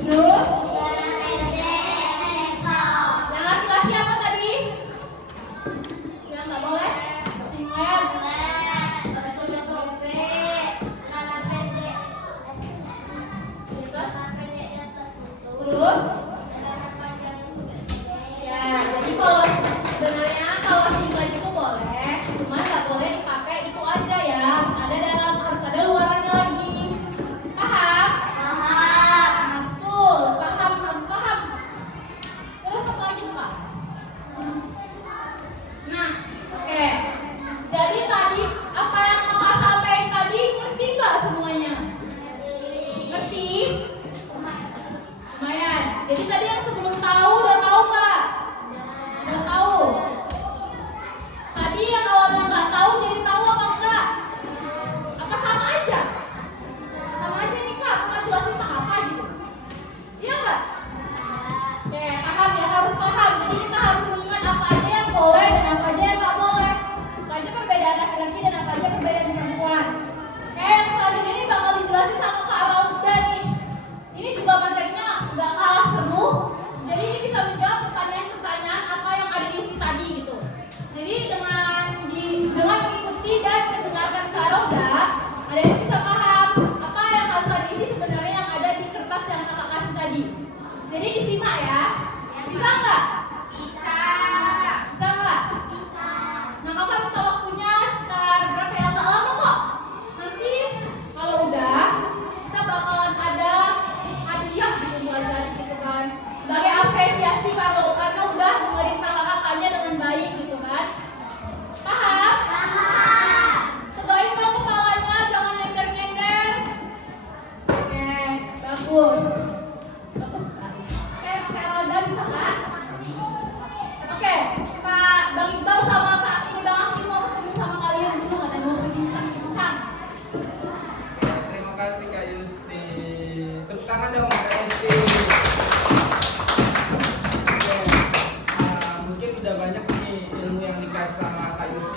Terus yang laki-laki apa tadi? Yang nggak boleh? Singlet. Terus? Ya, jadi kalau sebenarnya kalau singlet itu boleh, cuma nggak boleh dipakai itu aja ya. Harus ada luarannya lagi. Paham? Nah, betul, paham, harus paham. Terus apa lagi tuh Pak? Nah, oke. Jadi tadi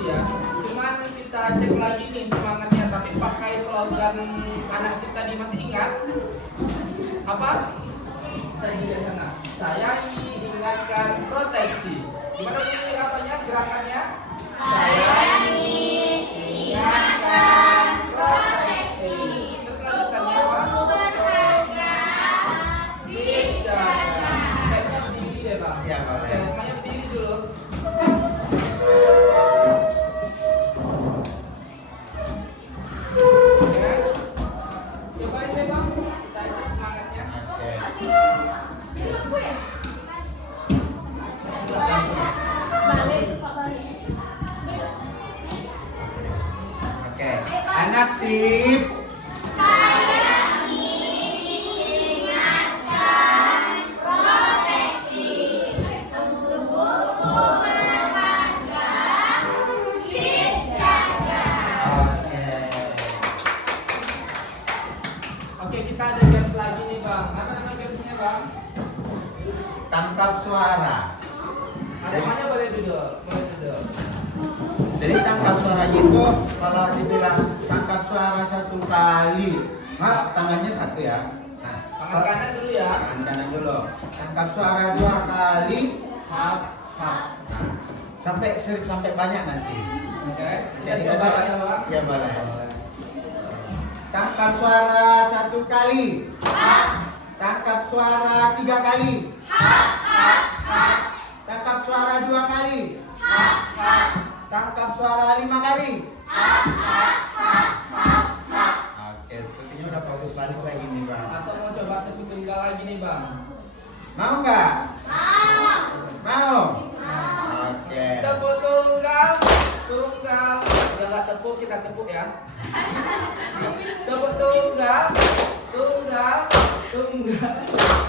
ya. Cuman kita cek lagi nih semangatnya, tapi pakai slogan anak sip tadi, masih ingat? Apa? Saya juga sana. Sayangi, ingatkan, proteksi. Gimana ini apanya gerakannya? Sayangi, ingatkan, proteksi. Terus lanjutannya apa? Sip jaga. Kayaknya berdiri deh bang. Ya, boleh. Oke, semuanya berdiri dulu. Oke. Cobain deh bang, kita cek semangatnya. Oke. Oke. Anak sip. Oke. Oke, kita ada games lagi nih bang. Apa nama gamesnya bang? Tangkap suara. Semuanya boleh duduk, boleh duduk. Jadi tangkap suaranya itu kalau dibilang tangkap suara satu kali, tangannya satu ya. Nah, Tangan kanan dulu ya. tangan kanan dulu. Tangkap suara 2 kali, Hap, hap. sampai banyak nanti. Oke, kita Jadi coba ya bang. Ya boleh. Tangkap suara 1 kali. Tangkap suara 3 kali. Tangkap suara 2 kali. Tangkap suara 5 kali. Oke, sepertinya udah bagus balik lagi nih bang. Atau mau coba tepuk tunggal lagi nih bang? Mau nggak? Mau. Oke. Tepuk tunggal, tunggal. Udah nggak tepuk, kita tepuk ya. Tepuk tunggal, tunggal, tunggal,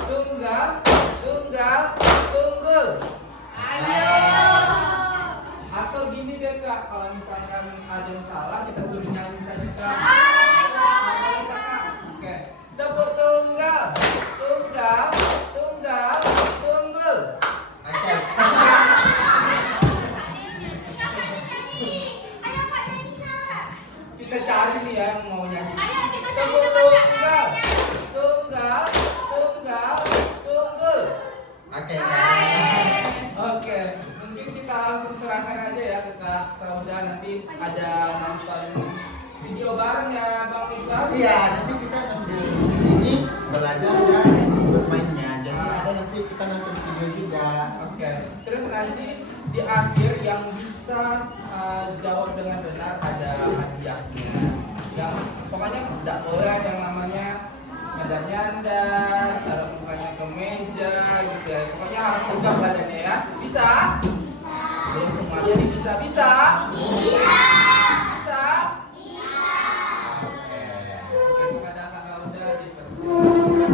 tunggal, tunggal, tunggul. Atau gini deh kak, kalau misalkan ada yang salah kita suruh nyanyi tadi kak. Oke, tepuk tunggal, tunggal, tunggal, tunggul. Oke. Kita cari nih ya yang mau nyanyi. Ayo, kita cari Tepuk teman tunggal, tunggal, tunggal, tunggul. Oke. Oke, mungkin kita langsung serahkan aja ya ke Kak Rauda, nanti ada nonton video bareng ya Bang Iqbal. Iya, nanti kita sambil di sini belajar kan bermainnya. Jadi ada nanti kita nonton video juga. Oke, terus nanti di akhir yang bisa jawab dengan benar ada hadiahnya. Yang pokoknya tidak boleh yang namanya nyandar-nyandar, taruh mukanya ke meja gitu ya. Pokoknya harus tegak badannya ya. Bisa? Belum semuanya nih bisa. Bisa? Bisa? Oke. Oke, kepada Kak Rauda dipersilakan.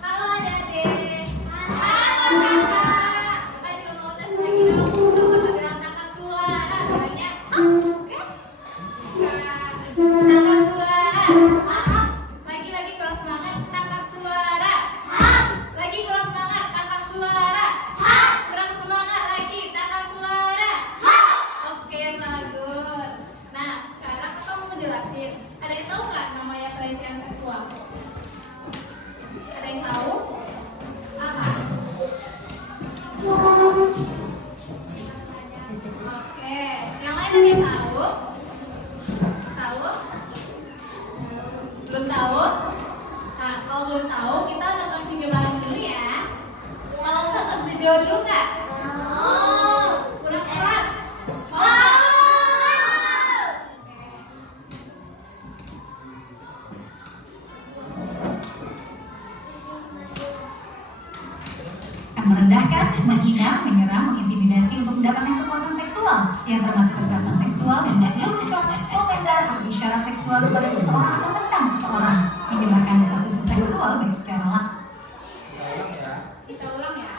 Halo adik-adik. Halo kakak. Kita juga mau tes lagi dong. Untuk keterangan tangkap suara. Bilangnya, oke? Tangkap suara. Lagi kurang semangat. Tangkap suara. Lagi kurang semangat. Tangkap suara. Kurang semangat lagi. Tangkap suara. Oke, bagus. Nah, sekarang kita mau menjelasin. Ada yang tahu nggak namanya pelecehan seksual? Ada yang tahu? Apa? Oke, yang lain ada yang tahu? Tahu? Belum tahu? Nah, kalau belum tahu, kita nonton video bareng dulu ya. Mau nonton video dulu nggak? Mau. Kurang keras? Mau. Merendahkan, menghina, menyerang, mengintimidasi untuk mendapatkan kepuasan seksual yang termasuk kekerasan seksual dan mengucap komentar atau isyarat seksual kepada seseorang atau tentang seseorang, menyebarkan desas-desus seksual baik secara langsung. Kita ulang ya. Kita ulang ya.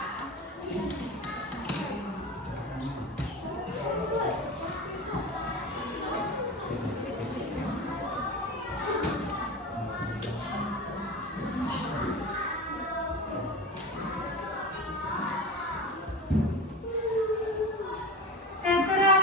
Kekerasan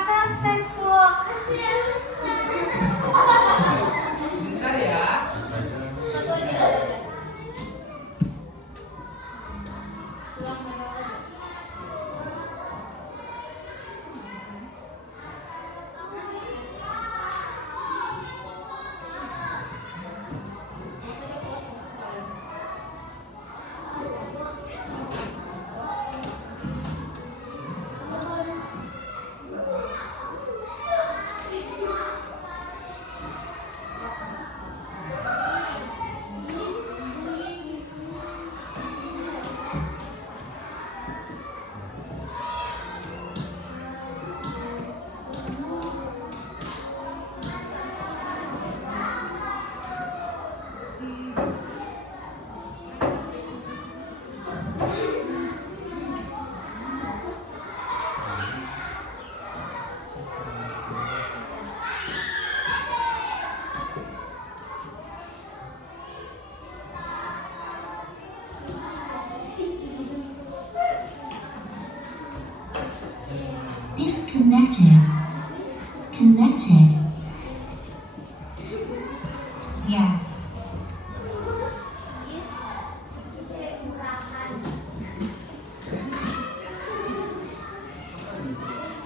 Connected. Connected. Ya.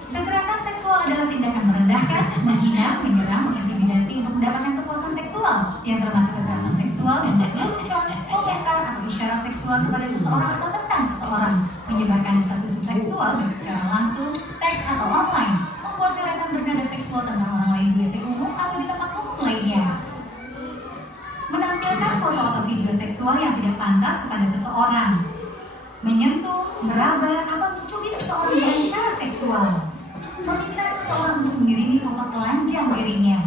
Kekerasan seksual adalah tindakan merendahkan, menghina, menyerang, mengintimidasi untuk mendapatkan kepuasan seksual, yang termasuk kekerasan seksual dan lelucon, komentar atau isyarat seksual kepada seseorang atau tentang seseorang, menyebarkan desas-desus seksual baik secara langsung, teks atau online, membuat coretan bernada seksual tentang orang lain di WC umum atau di tempat umum lainnya, menampilkan foto atau video seksual yang tidak pantas kepada seseorang, menyentuh, meraba, atau mencubit seseorang dengan cara seksual, meminta seseorang untuk mengirim foto telanjang dirinya,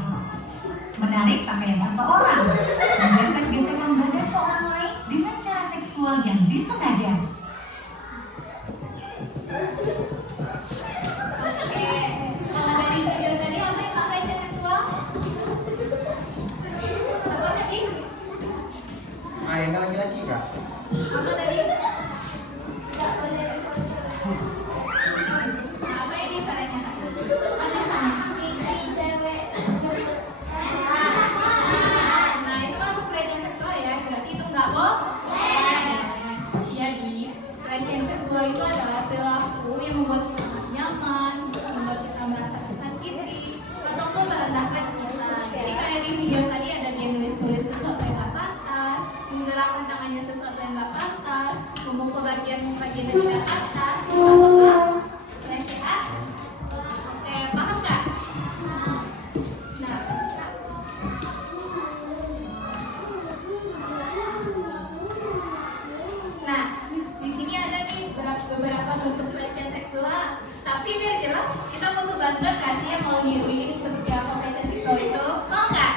menarik pakaian seseorang, menggesek-gesekkan badan ke orang lain dengan cara seksual yang disengaja. Oke, kalau dari video tadi apa yang tak pelecehan seksual? Apa tadi? Yang laki-laki kak? Apa tadi? Apa ini caranya? Ada sama? Nah, itu masuk pelecehan seksual ya, berarti itu nggak boleh. Jadi, pelecehan seksual itu adalah perilaku yang membuat kita nggak nyaman, membuat kita merasa tersakiti, ataupun merendahkan kita. Jadi kayak di video tadi ada dia nulis-nulis sesuatu yang nggak pantas, menggerakkan tangannya sesuatu yang nggak pantas, memukul bagian yang tidak pantas, itu masuk ke pelecehan. Oke, paham nggak? Nah, di sini ada nih beberapa bentuk pelecehan seksual. Tapi biar jelas, kita butuh bantuan kasih yang mau niruin seperti apa pelecehan seksual itu. Mau nggak?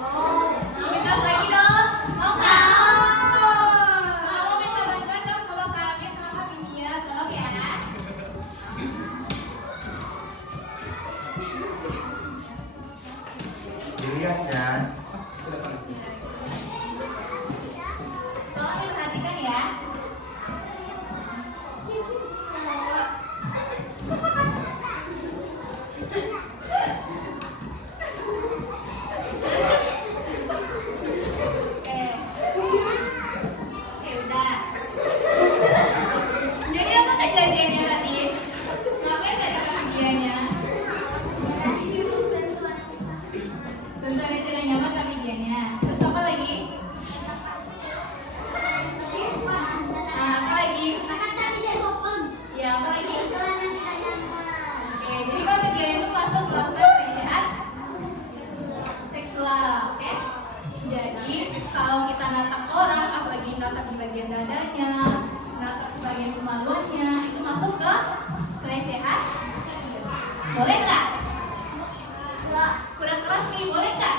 Mau. Minta lagi dong. Mau nggak? Mau minta bantuan dong sama kami, sama Kak Minia. Tolong ya. Dilihat ya. Tolong diperhatikan ya. Oke, udah. Jadi apa kejadiannya tadi? Ngapain tadi kejadiannya? Sentuhan yang tidak nyaman kejadiannya. Terus apa lagi? Nah, apa lagi? Ya, apa lagi? Oke, jadi kalau kejadian itu masuk melakukan pelecehan seksual, oke? Jadi kalau kita natap orang, apalagi natap di bagian dadanya, natap di bagian kemaluannya, itu masuk ke pelecehan. Boleh nggak? Kurang keras nih, boleh nggak?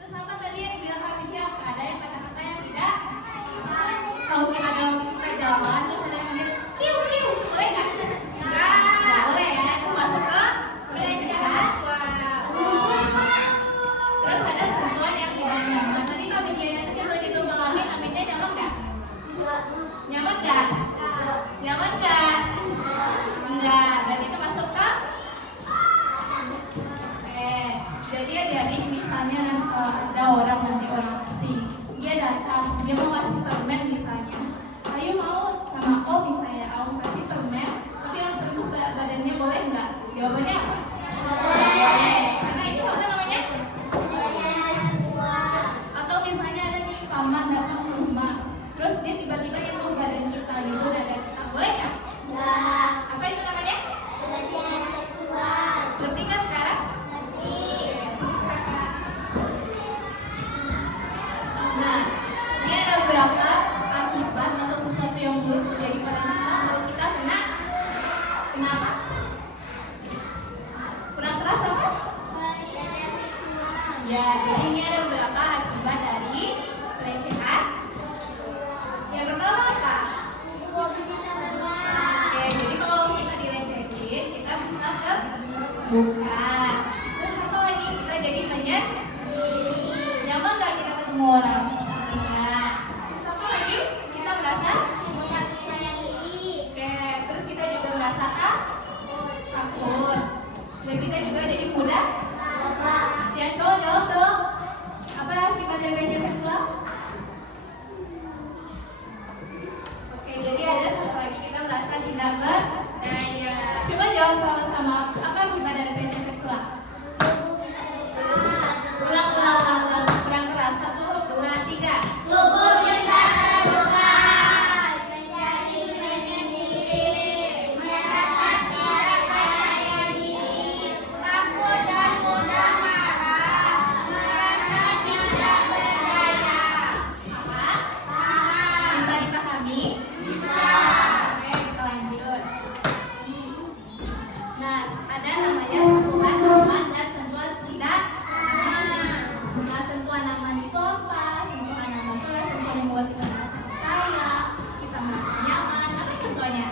Terus apa tadi yang dibilang Kak Vidya? Ada yang kata-kata yang tidak? Kalau kita jalan, terus ada yang manggil kiu kiu, boleh nggak? Nggak boleh ya, itu masuk ke pelecehan seksual. Terus ada sentuhan yang tidak nyaman. Tadi Kak Vidya yang kecil itu mengalami namanya nyaman nggak? Nyaman nggak? Nyaman nggak? Enggak, berarti itu masuk ke jadi adik-adik misalnya ada orang asing, dia datang, dia mau kasih permen misalnya, ayo mau sama aku misalnya, aku kasih permen, tapi yang sentuh badannya boleh nggak? Jawabannya apa? Boleh, karena itu apa namanya? Atau misalnya ada nih paman datang ke rumah, terus dia tiba-tiba nyentuh badan kita, nyentuh dada kita, boleh nggak? Apa itu namanya? Ngerti nggak sekarang? Nah, ini ada beberapa akibat atau sesuatu yang buruk terjadi pada kita kalau kita kena apa? Kurang keras apa? Ya, jadi ini ada beberapa akibat dari pelecehan. Yang pertama apa? Oke, jadi kalau kita dilecehin, kita bisa terbuka. Terus apa lagi? Kita jadi nyaman gak kita ketemu orang? Enggak. Terus apa lagi? Kita merasa oke, terus kita juga merasakan Dan kita juga jadi mudah. Yang cowok jawab dong. Apa akibat dari pelecehan seksual? Oke, jadi ada satu lagi kita merasa tidak berdaya. Coba jawab sama-sama. Apa akibat dari pelecehan seksual? Ulang. Kurang keras. 1, 2, 3. Tubuh kita terbuka. Menjadi sendiri. Merasa tidak percaya diri. Takut dan mudah marah. Merasa tidak berdaya. Apa? Bisa dipahami? Bisa. Oke, kita lanjut. Nah, ada namanya sentuhan aman dan sentuhan tidak aman. Nah, sentuhan aman itu apa? Sentuhan aman itu adalah sentuhan yang membuat kita merasa sayang, kita merasa nyaman. Apa contohnya?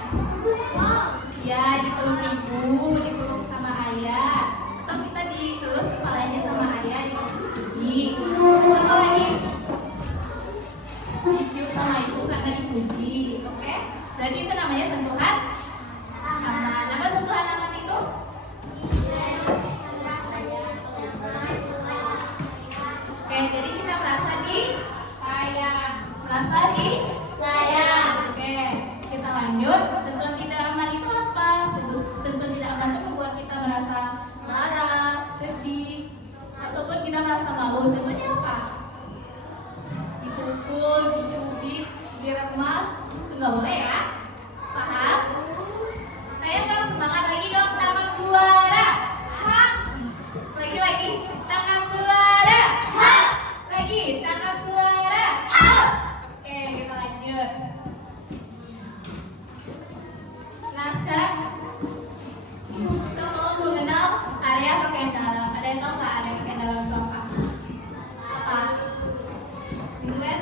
Ya, dipeluk ibu, dipeluk sama ayah, atau kita dielus kepalanya sama ayah, dikasih. Terus apa lagi? Dicium sama ibu karena dipuji. Oke? Berarti itu namanya sentuhan aman. Apa sentuhan aman itu? Oke, jadi kita merasa sayang. Merasa sayang. Oke, kita lanjut. Sentuhan tidak aman itu apa? Sentuhan tidak aman itu membuat kita merasa marah, sedih, ataupun kita merasa malu. Contohnya apa? Dipukul, dicubit, diremas, itu nggak boleh ya? Paham? Ayo kalau semangat lagi dong, tangkap suara. Lagi, tangkap suara. Lagi, tangkap suara. Oke, kita lanjut. Nah, sekarang kita mau mengenal area pakaian dalam. Ada yang tahu nggak area pakaian dalam itu apa? Apa? Singlet?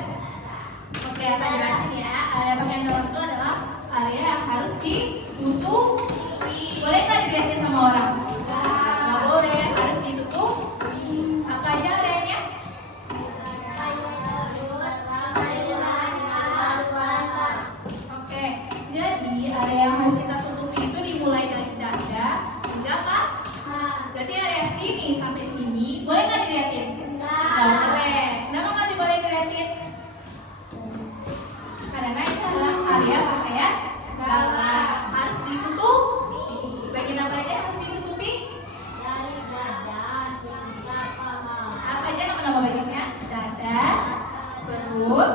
Oke, apa jelasin ya? Area pakaian dalam itu adalah area yang harus ditutupi. Boleh nggak dilihatin sama orang? Nggak boleh, harus ditutup. Apa aja areanya? Oke, jadi area yang harus kita tutupi itu dimulai dari dada hingga paha. Berarti area sini sampai sini boleh nggak dilihatin? Nggak boleh. Kenapa nggak diboleh dilihatin? Karena itu adalah area pakaian dalam, harus ditutupi. Bagian apa aja yang harus ditutupi? Dari dada hingga paha. Apa aja nama-nama bagiannya? Dada, perut,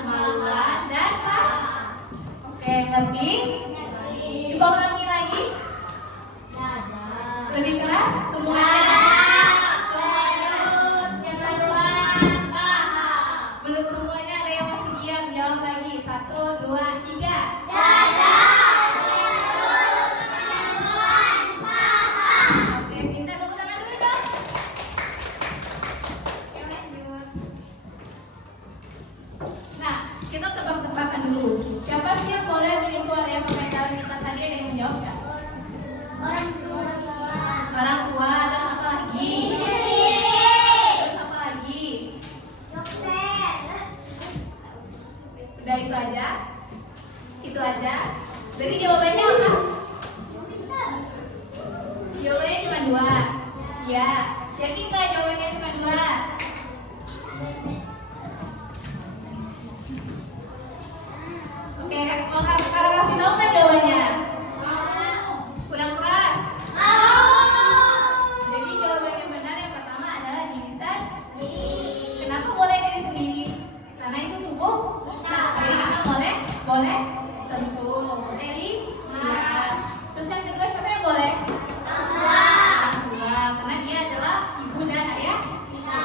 kemaluan, dan paha. Oke, ngerti? Coba ulangi lagi. Lebih keras semuanya. Belum semuanya, ada yang masih diam. Jawab lagi. 1, 2, 3. Oke, pintar. Tepuk tangan dulu dong. Oke, lanjut. Nah, kita tebak-tebakan dulu. Siapa sih yang boleh menyentuh area pakaian dalam kita tadi? Ada yang menjawab nggak? Orang tua. Terus apa lagi? Terus apa lagi? Udah itu aja? Itu aja? Jadi jawabannya apa? Jawabannya cuma 2. Iya. Yakin nggak jawabannya cuma 2? Oke, kalau kasih tahu nggak jawabannya? Kurang keras. Jadi jawaban yang benar yang pertama adalah diri sendiri. Kenapa boleh diri sendiri? Karena itu tubuh. Jadi kita boleh sentuh, boleh lihat. Terus yang kedua siapa yang boleh? Orang tua, karena dia adalah ibu dan ayah kita.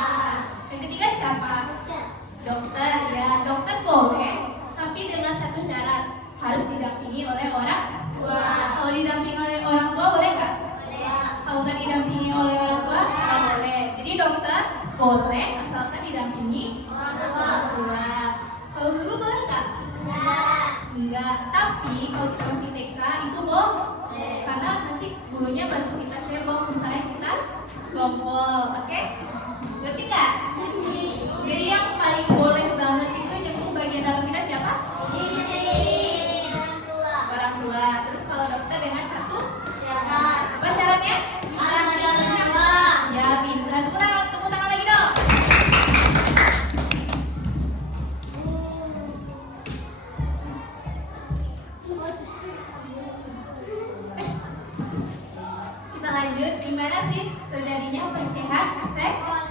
Yang ketiga siapa? Dokter, ya. Dokter boleh, tapi dengan satu syarat, harus didampingi oleh orang tua. Kalau didampingi oleh orang tua boleh nggak? Kalau nggak didampingi oleh orang tua nggak boleh. Jadi dokter boleh asalkan didampingi orang tua. Kalau guru boleh nggak? Enggak. Tapi kalau kita masih TK itu boleh, karena nanti gurunya bantu kita cebok misalnya kita gompol. Oke? Ngerti nggak? Jadi yang paling boleh banget itu nyentuh bagian dalam kita siapa? Orang tua. Terus kalau dokter dengan satu syarat. Apa syarat? lanjut, di mana sih terjadinya pelecehan seksual?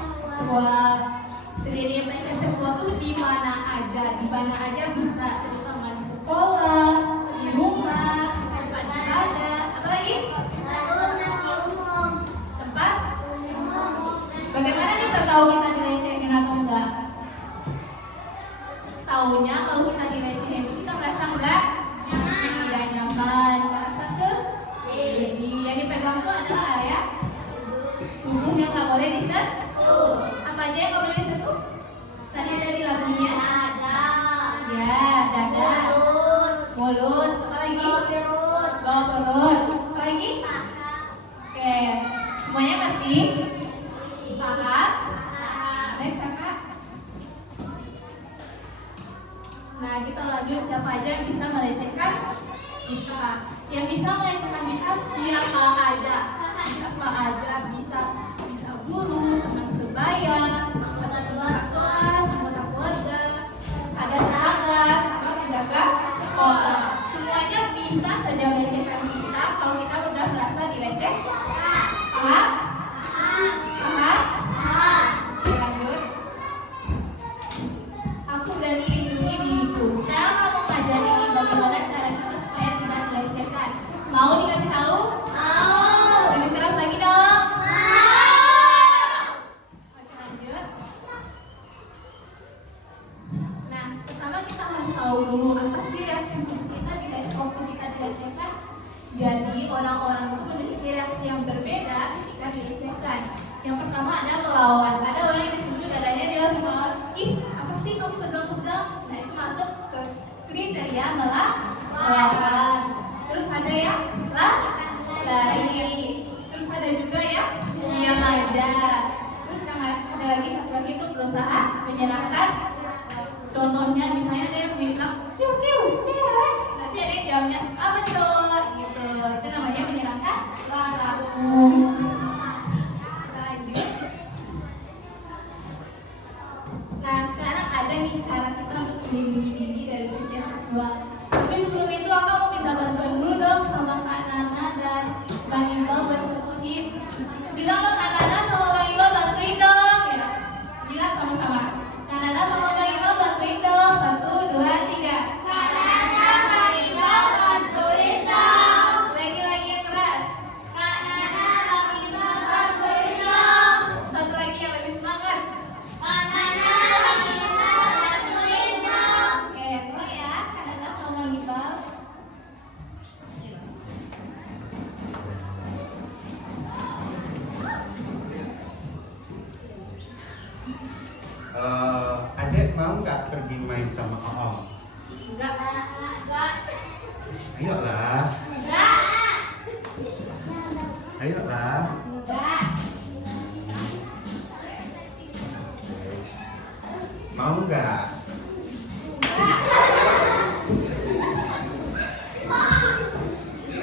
Terjadinya pelecehan seksual tuh di mana aja? Di mana aja bisa, terutama di sekolah, di rumah, tempat ibadah, apa lagi? Tempat? Bagaimana kita tahu kita dilecehin atau enggak? Taunya kalau kita dilecehin itu kita merasa enggak nyaman, merasa jadi yang dipegang itu adalah area tubuh yang nggak boleh disentuh. Apa aja yang nggak boleh disentuh? Tadi ada di lagunya. Ya, dada, mulut, apa lagi? Bawah perut, apa lagi? Oke, semuanya ngerti? Paham? Next, kakak. Nah, kita lanjut, siapa aja yang bisa melecehkan kita? Yang bisa melecehkan kita siapa aja? Siapa aja bisa guru, teman sebaya, anggota kelas, anggota keluarga, ada tetangga, sama penjaga sekolah. Semuanya bisa saja melecehkan kita kalau kita udah merasa dilecehkan. Paham? Paham? Lanjut. Aku berani lindungi diriku. Sekarang kamu ngajarin bagaimana cara kita supaya tidak dilecehkan. Mau dikasih tahu? Mau. Lebih keras lagi dong. Mau. Oke, lanjut. Nah, pertama kita harus tahu dulu apa sih reaksi kita waktu kita dilecehkan. Jadi orang-orang itu memiliki reaksi yang berbeda ketika dilecehkan. Yang pertama ada melawan. Ada orang yang disitu dadanya dia langsung melawan. Ih, apa sih kamu pegang-pegang? Nah, itu masuk ke kriteria melawan. Terus ada yang lari. Terus ada juga yang diam aja. Terus yang ada lagi satu lagi itu berusaha menyerahkan. Contohnya misalnya ada yang bilang kiu kiu cewek. Nanti ada yang jawabnya apa betul gitu. Itu namanya menyerahkan laku. Nah, sekarang ada nih cara kita untuk melindungi diri dari pelecehan seksual. Tapi sebelum itu aku mau minta bantuan dulu dong sama Kak Nana dan Bang Iqbal buat bantuin. Bilang dong Kak Nana sama Bang Iqbal bantuin dong ya. Bilang sama-sama. Kak Nana sama Bang Iqbal bantuin dong. 1, 2, 3. Kak Nana, Bang Iqbal bantuin dong. Lagi yang keras. Kak Nana, Bang Iqbal bantuin dong. Satu lagi yang lebih semangat. Kak Nana, Bang Iqbal bantuin dong. Oke, mulai ya. Kak Nana sama Bang Iqbal. Adek mau nggak pergi main sama Om? Enggak. Ayolah, Enggak. ayolah. Enggak. Mau nggak?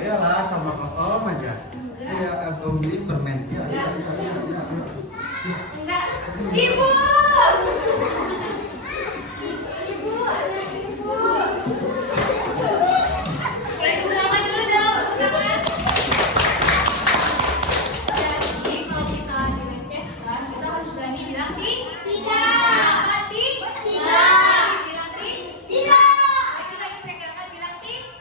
Ayolah sama Om aja. Iya, aku beli permen. Ya, ya, ya, ya, ya. Enggak. Ibu. Ibu, ada ibu. Oke, tangan dulu dong, tangan. Jadi kalau kita dilecehkan, kita harus berani bilang tidak. Mati. Tidak. Bilang tidak. Lagi pakai gerakan bilang tidak.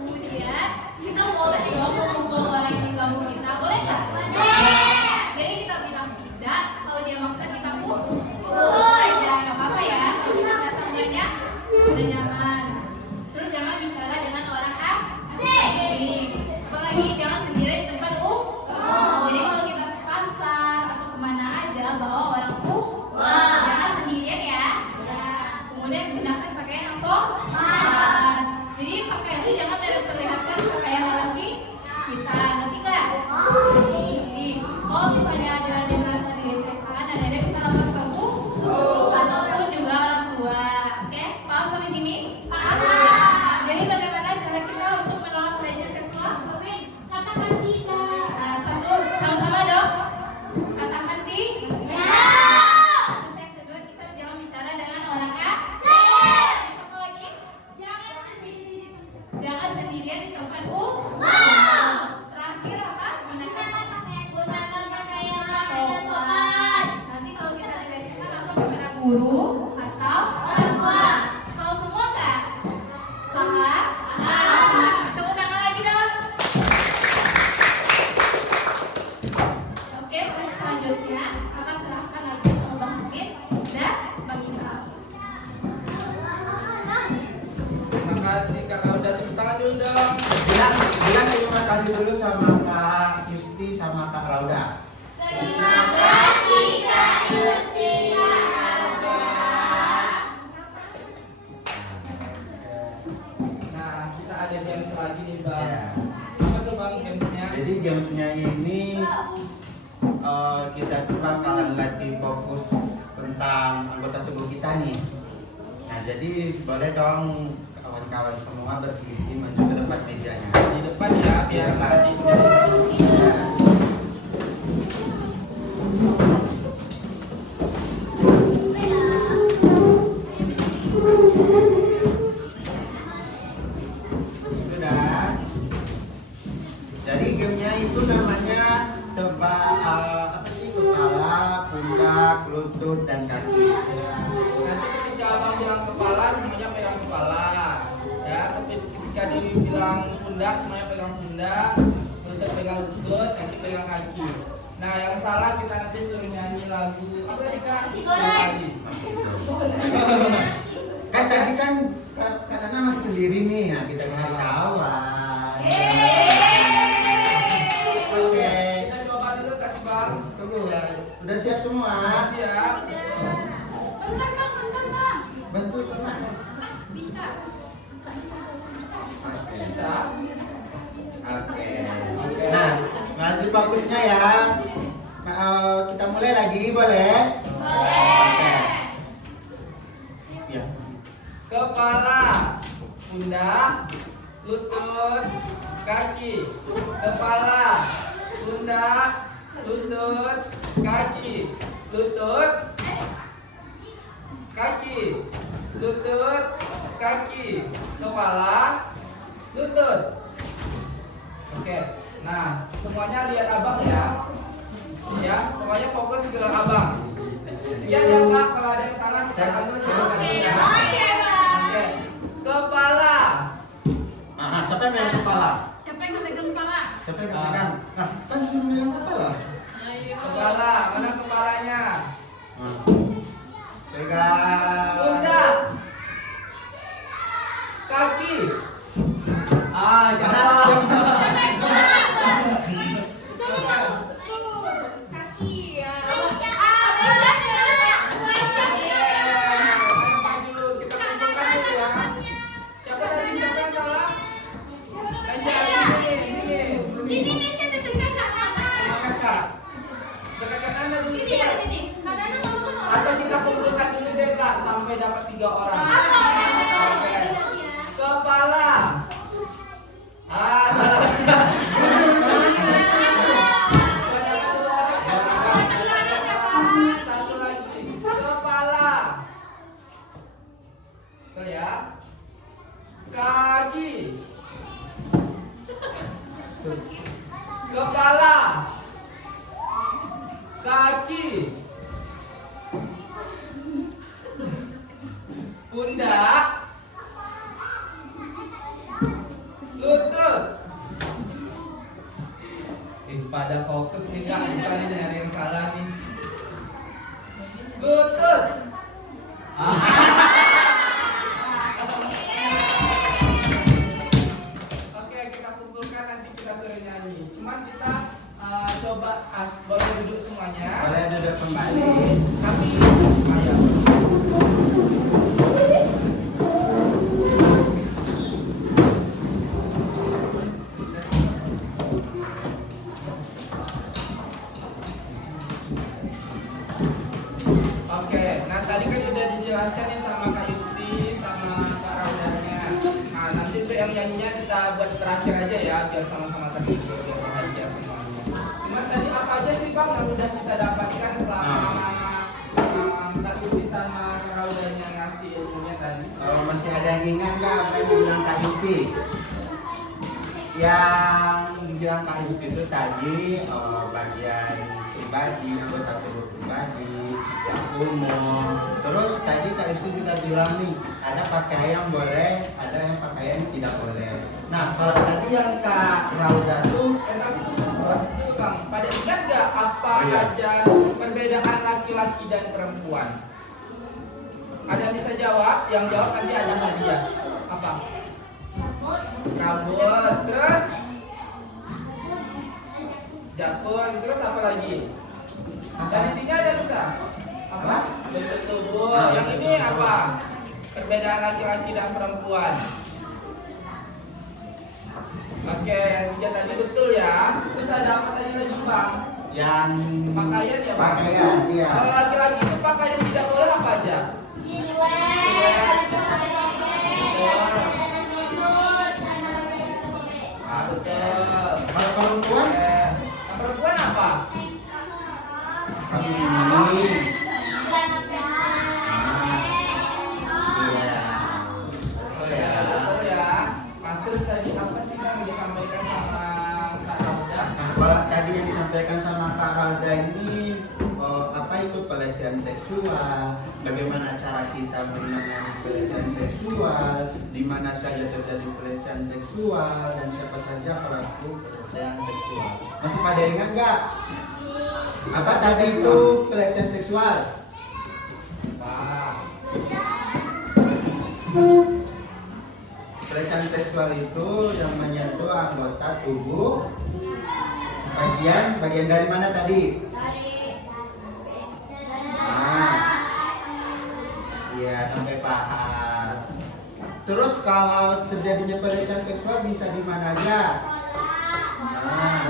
Kemudian kita boleh dong memukul orang yang ganggu kita, boleh nggak? Boleh. Jadi kita bilang tidak, kalau dia maksa kita pukul aja, nggak apa-apa ya. Kalau kita nggak samanya udah nyaman. Terus jangan bicara dengan orang asing. Apalagi jangan sendiri di tempat Jadi kalau kita ke pasar atau kemana aja bawa orang jangan sendirian ya. Kemudian gunakan pakaian yang sopan. Jadi pakaian itu jangan memperlihatkan pakaian lelaki kita, ngerti nggak? Jadi kalau misalnya ada merasa dilecehkan, ada bisa lapor ke ataupun juga orang tua. Oke, paham sampai sini? Paham. Jadi bagaimana cara kita untuk menolak pelecehan seksual? Katakan tidak. Nah, satu, sama-sama dong. Katakan tidak. Terus yang kedua, kita jangan bicara dengan orang asing. Apa lagi? Jangan dulu dong. Bilang terima kasih dulu sama Kak Yusti sama Kak Rauda. Terima kasih Kak Yusti, Kak Rauda. Nah, kita ada games lagi nih bang. Ya. Apa tuh bang gamesnya? Jadi gamesnya ini kita tuh bakalan latih fokus tentang anggota tubuh kita nih. Nah jadi boleh dong kawan-kawan semua berdiri maju ke depan mejanya. Di depan ya, biar nanti. Sudah. Jadi gamenya itu namanya tebak apa sih, kepala, pundak, lutut dan kaki. Nanti ketika abang bilang kepala, semuanya pegang kepala. Ya, tapi ketika dia bilang pundak, semuanya pegang pundak. Lutut pegang lutut, kaki pegang kaki. Nah, yang salah kita nanti suruh nyanyi lagu apa tadi kak? Nasi goreng. Kan tadi kan karena masih sendiri nih, nah kita cari kawan. Oke. Kita coba dulu kasih bang. Tunggu ya, udah siap semua? Siap. Bentar bang, bentar bang. Bantu. Bisa. Oke. Bisa. Oke. Nah, nanti fokusnya ya. Kita mulai lagi, boleh? Oke. Ya. Kepala, pundak, lutut, kaki. Kepala, pundak, lutut, kaki. Lutut, kaki. Lutut, kaki. Kepala, lutut. Oke. Nah, semuanya lihat abang ya. Ya, pokoknya fokus ke abang. Lihat ya kak, kalau ada yang salah kita panggil silakan ya. Oke. Kepala. Siapa yang pegang kepala? Siapa yang megang kepala? Siapa yang pegang? Nah, kan suruh pegang kepala. Ayo. Kepala, mana kepalanya? Pegang. Pundak. Kaki. Siapa? Kaki ya. Bisa Maju, kita kumpulkan dulu ya. Siapa tadi? Siapa yang salah? Sini. Sini nih, saya dekat Kakak. Dekat Anda dulu. Sini ya, sini. Kadang-kadang ngomong sama Atau kita kumpulkan dulu deh kak sampai dapat 3 orang. Oke. Kepala. Salah. Satu lagi. Kepala. Betul ya. Kaki. Kepala. Kaki. Pundak. Lutut. Pada fokus nih kak, misalnya nyari yang salah nih. Lutut. Oke, kita kumpulkan nanti kita suruh nyanyi. Cuman kita coba boleh duduk semuanya. Boleh duduk kembali. Tapi ayo. Oke, nah tadi kan udah dijelaskan nih sama Kak Yusti sama Kak Raudanya. Nah nanti tuh yang nyanyinya kita buat terakhir aja ya, biar sama-sama terhibur, biar bahagia semuanya. Cuman tadi apa aja sih Bang yang udah kita dapatkan selama Kak Yusti sama Kak Raudanya ngasih ilmunya tadi? Masih ada yang ingat nggak apa yang dibilang Kak Yusti? Yang dibilang Kak Yusti itu tadi bagian pribadi, anggota tubuh pribadi, yang umum. Terus tadi Kak Yusti juga bilang nih, ada pakaian boleh, ada yang pakaian tidak boleh. Nah, kalau tadi yang Kak Rauda tuh Tapi dulu Bang, pada ingat nggak apa Iya. aja perbedaan laki-laki dan perempuan? Ada yang bisa jawab? Yang jawab nanti ada hadiah. Apa? Rambut, terus jakun, terus apa lagi? Dan di sini ada bisa apa? Bentuk tubuh. Yang ini apa? Perbedaan laki-laki dan perempuan. Oke, yang tiga tadi betul ya. Terus ada apa tadi lagi bang? Yang Pakaian ya bang? pakaian, iya. Kalau laki-laki itu pakaian tidak boleh apa aja? Ah, betul. Kalau perempuan, Perempuan apa? kami Betul ya. Nah, terus tadi apa sih yang disampaikan sama Kak Rauda? Nah, kalau tadi yang disampaikan sama Kak Rauda ini, apa itu pelecehan seksual, bagaimana cara kita menangani pelecehan seksual, di mana saja terjadi pelecehan seksual, dan siapa saja pelaku pelecehan seksual. Masih pada ingat nggak? Apa tadi itu pelecehan seksual? Wah. Pelecehan seksual itu yang menyentuh anggota tubuh bagian dari mana tadi? Iya, sampai paha. Terus kalau terjadinya pelecehan seksual bisa di mana aja? Nah,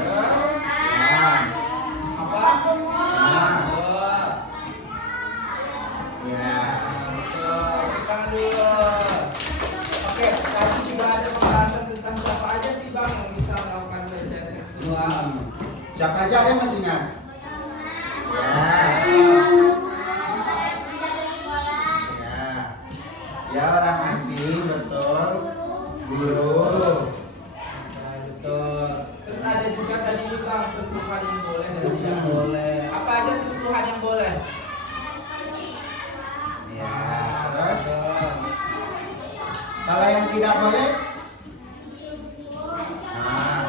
Apa? nah, ya. Betul. Tangan dulu. Oke, tadi juga ada pembahasan tentang siapa aja sih bang yang bisa melakukan pelecehan seksual. Siapa aja ada yang masih ingat? Ya, orang asing, betul. Guru. Nah, betul. Terus ada juga tadi nih bang sentuhan yang boleh dan tidak boleh. Apa aja sentuhan yang boleh? Ya, terus Betul. kalau yang tidak boleh? Nah,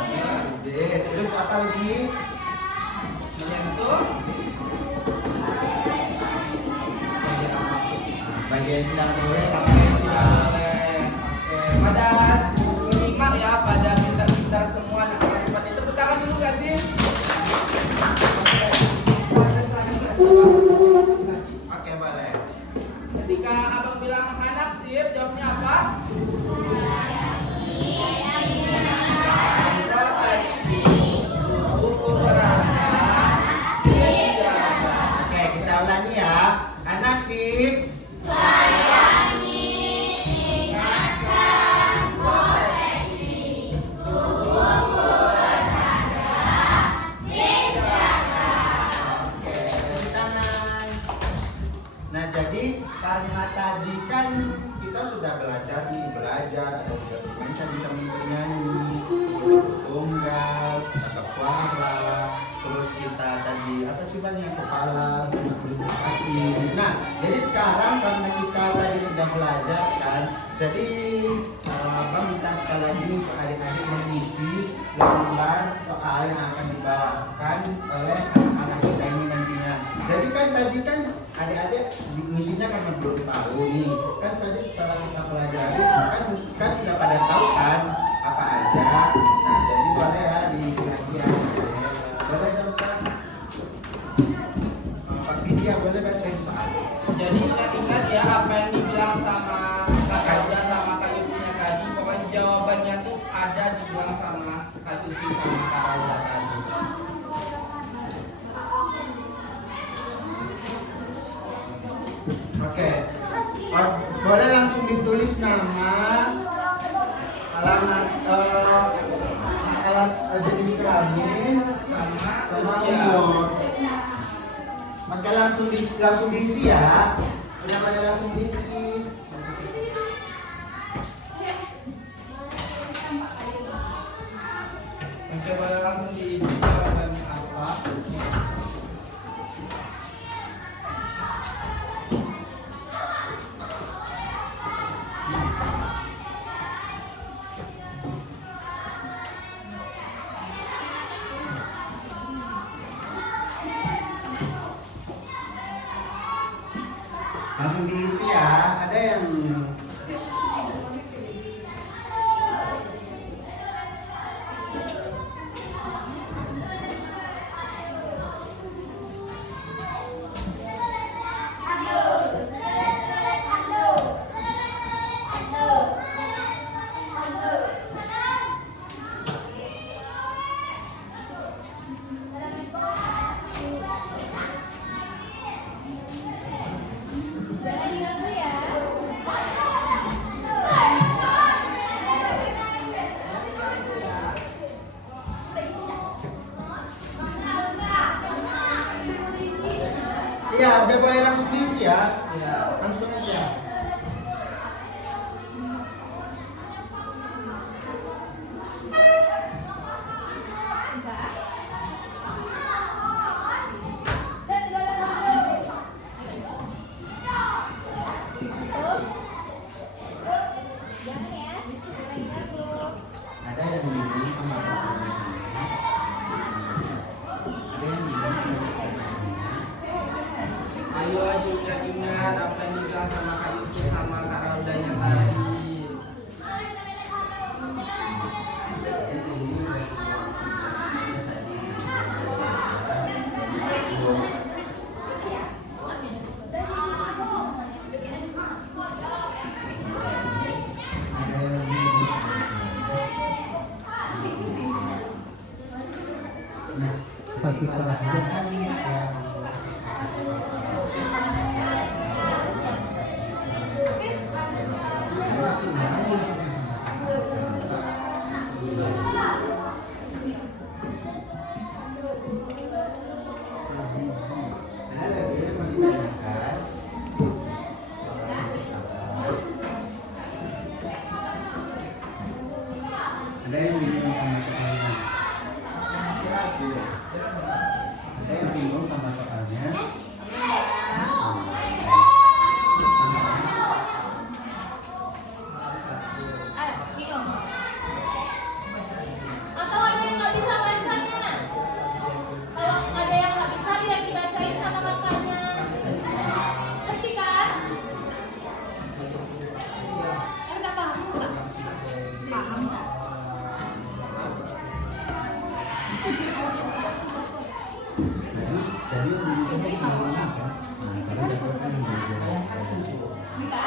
terus apa lagi? Menyentuh. Bagian tidak boleh apa? Oke, tidak boleh. Oke, pada menyimak ya, pada pintar-pintar semua anak kelas 4 itu tepuk tangan dulu gak sih? Oke. Ada lagi nggak sih, Bang? Oke, boleh. Ketika abang bilang anak sip, jawabnya apa? Proteksi, ukuran, senjata. Oke, kita ulangi ya. Anak sip. Nah, jadi karena tadi kan kita sudah belajar ada juga pemain yang bisa bernyanyi, tunggal, tangkap suara, terus kita tadi apa sih bang yang kepala, kaki. Nah, jadi sekarang karena kita tadi sudah belajar kan, jadi abang minta sekali lagi nih untuk adik-adik mengisi lembar soal yang akan dibawakan oleh anak-anak kita ini nantinya. Jadi kan tadi kan adik-adik misinya karena belum tahu nih kan tadi setelah kita pelajari kan sudah pada tahu kan apa aja. Nah jadi boleh ya diisi lagi ya. Boleh dong Kak. Pak Vidya boleh bacain soal. Jadi ingat ya apa yang dibilang sama Kak Rauda sama Kak Yustinya tadi. Pokoknya jawabannya tuh ada dibilang sama Kak Yusti sama Kak Rauda tadi. Oke. Boleh langsung ditulis nama, alamat, alat jenis kelamin, Sama sama usia. umur. Maka langsung diisi ya. Udah pada langsung diisi. Mencoba langsung diisi jawabannya apa? Langsung diisi ya. Ada Ada lagi yang mau ditanyakan? Ada yang bingung sama soalnya? Ada yang bingung sama soalnya? Bingung. Atau ada yang nggak bisa bacanya? Kalau ada yang nggak bisa, biar dibacain sama kakaknya. Ngerti kan? Nggak paham nggak? Paham. Jadi yang bingung itu gimana aja? Nah, kalau dapetnya yang bingung. Bisa?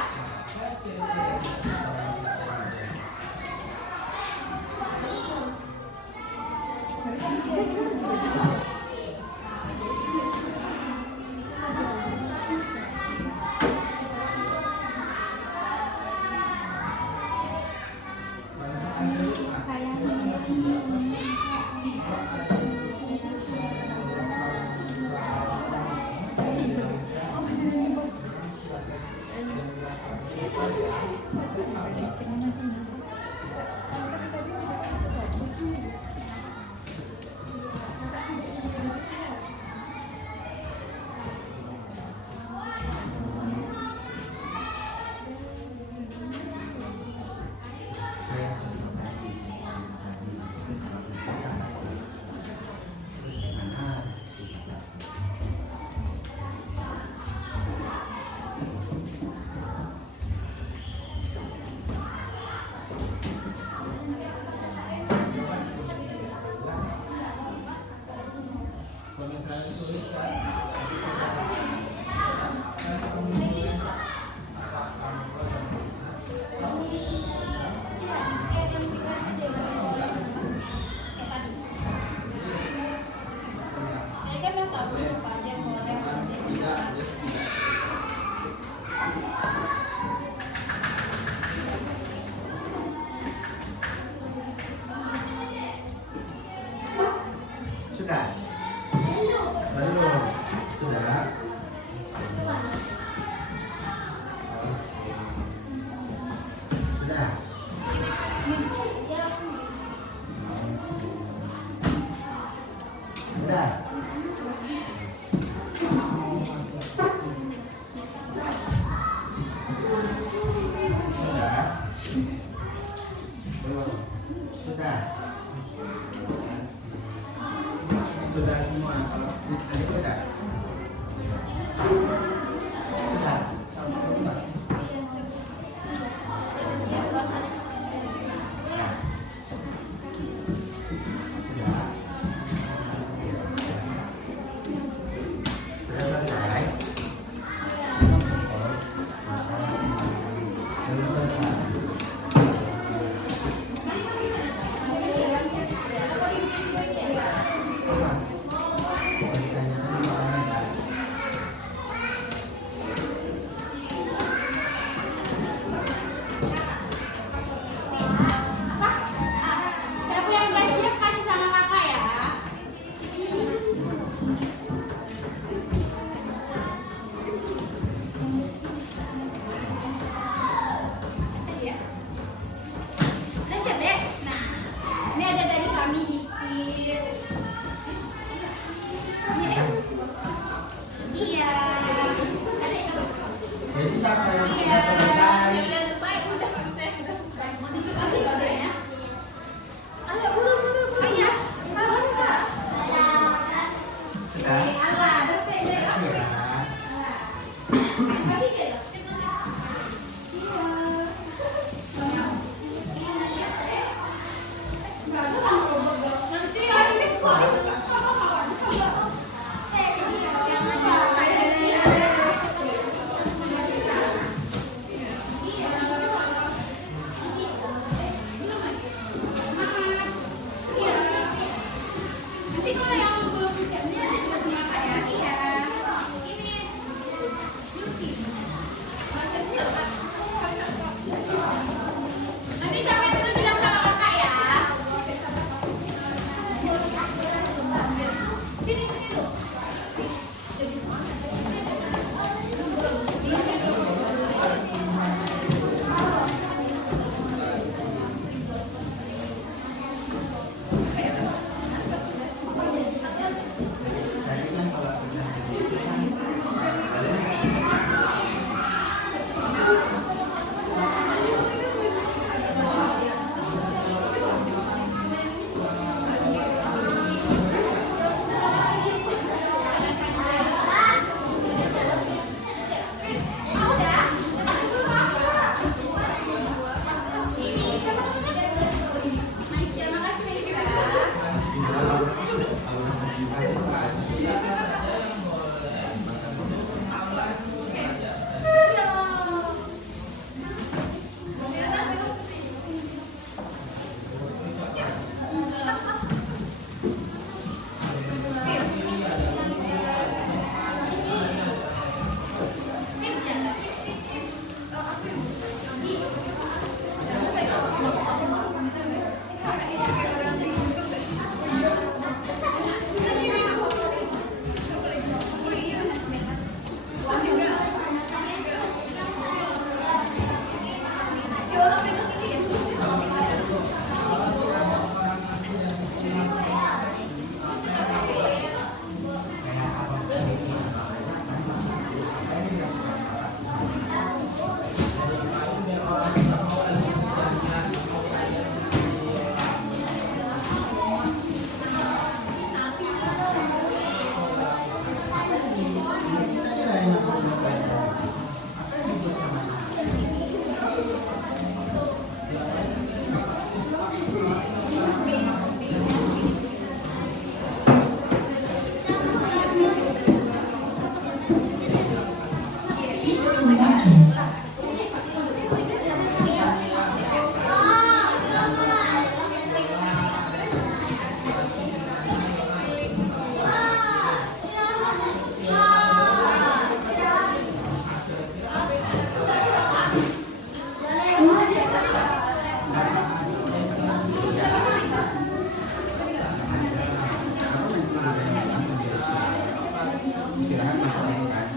Istirahat masuk kan?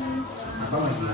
Apa masih?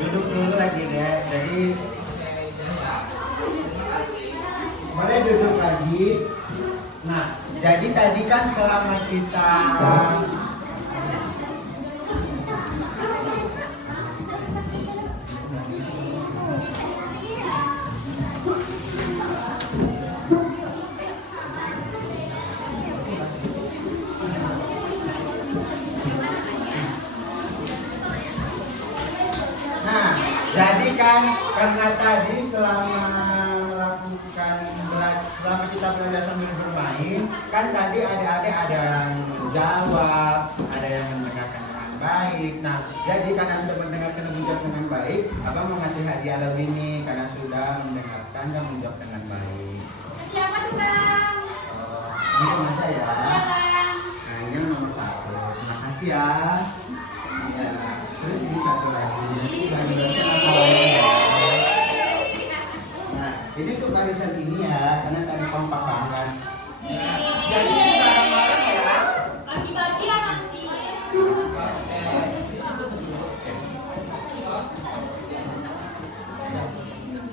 Duduk dulu lagi deh. Jadi boleh duduk lagi. Nah, jadi tadi kan selama kita jadi kan karena tadi selama kita belajar sambil bermain, kan tadi adik-adik ada yang menjawab, ada yang mendengarkan dengan baik. Nah, jadi karena sudah mendengarkan dan menjawab dengan baik, abang mau ngasih hadiah lebih nih karena sudah mendengarkan dan menjawab dengan baik. Siapa tuh Bang? Ini sama saya. Iya Bang. Nah, ini yang nomor 1. Terima kasih ya. Ya. Terus ini satu lagi. Nah, ini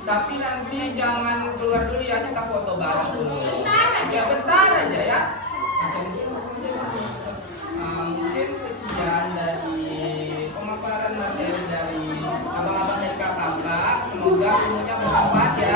Tapi nanti jangan keluar dulu ya, kita foto bareng dulu. Ya bentar aja ya. Oke, mungkin langsung aja dulu. Mungkin sekian dari pemaparan materi dari abang-abang dan kakak. Semoga ilmunya bermanfaat ya.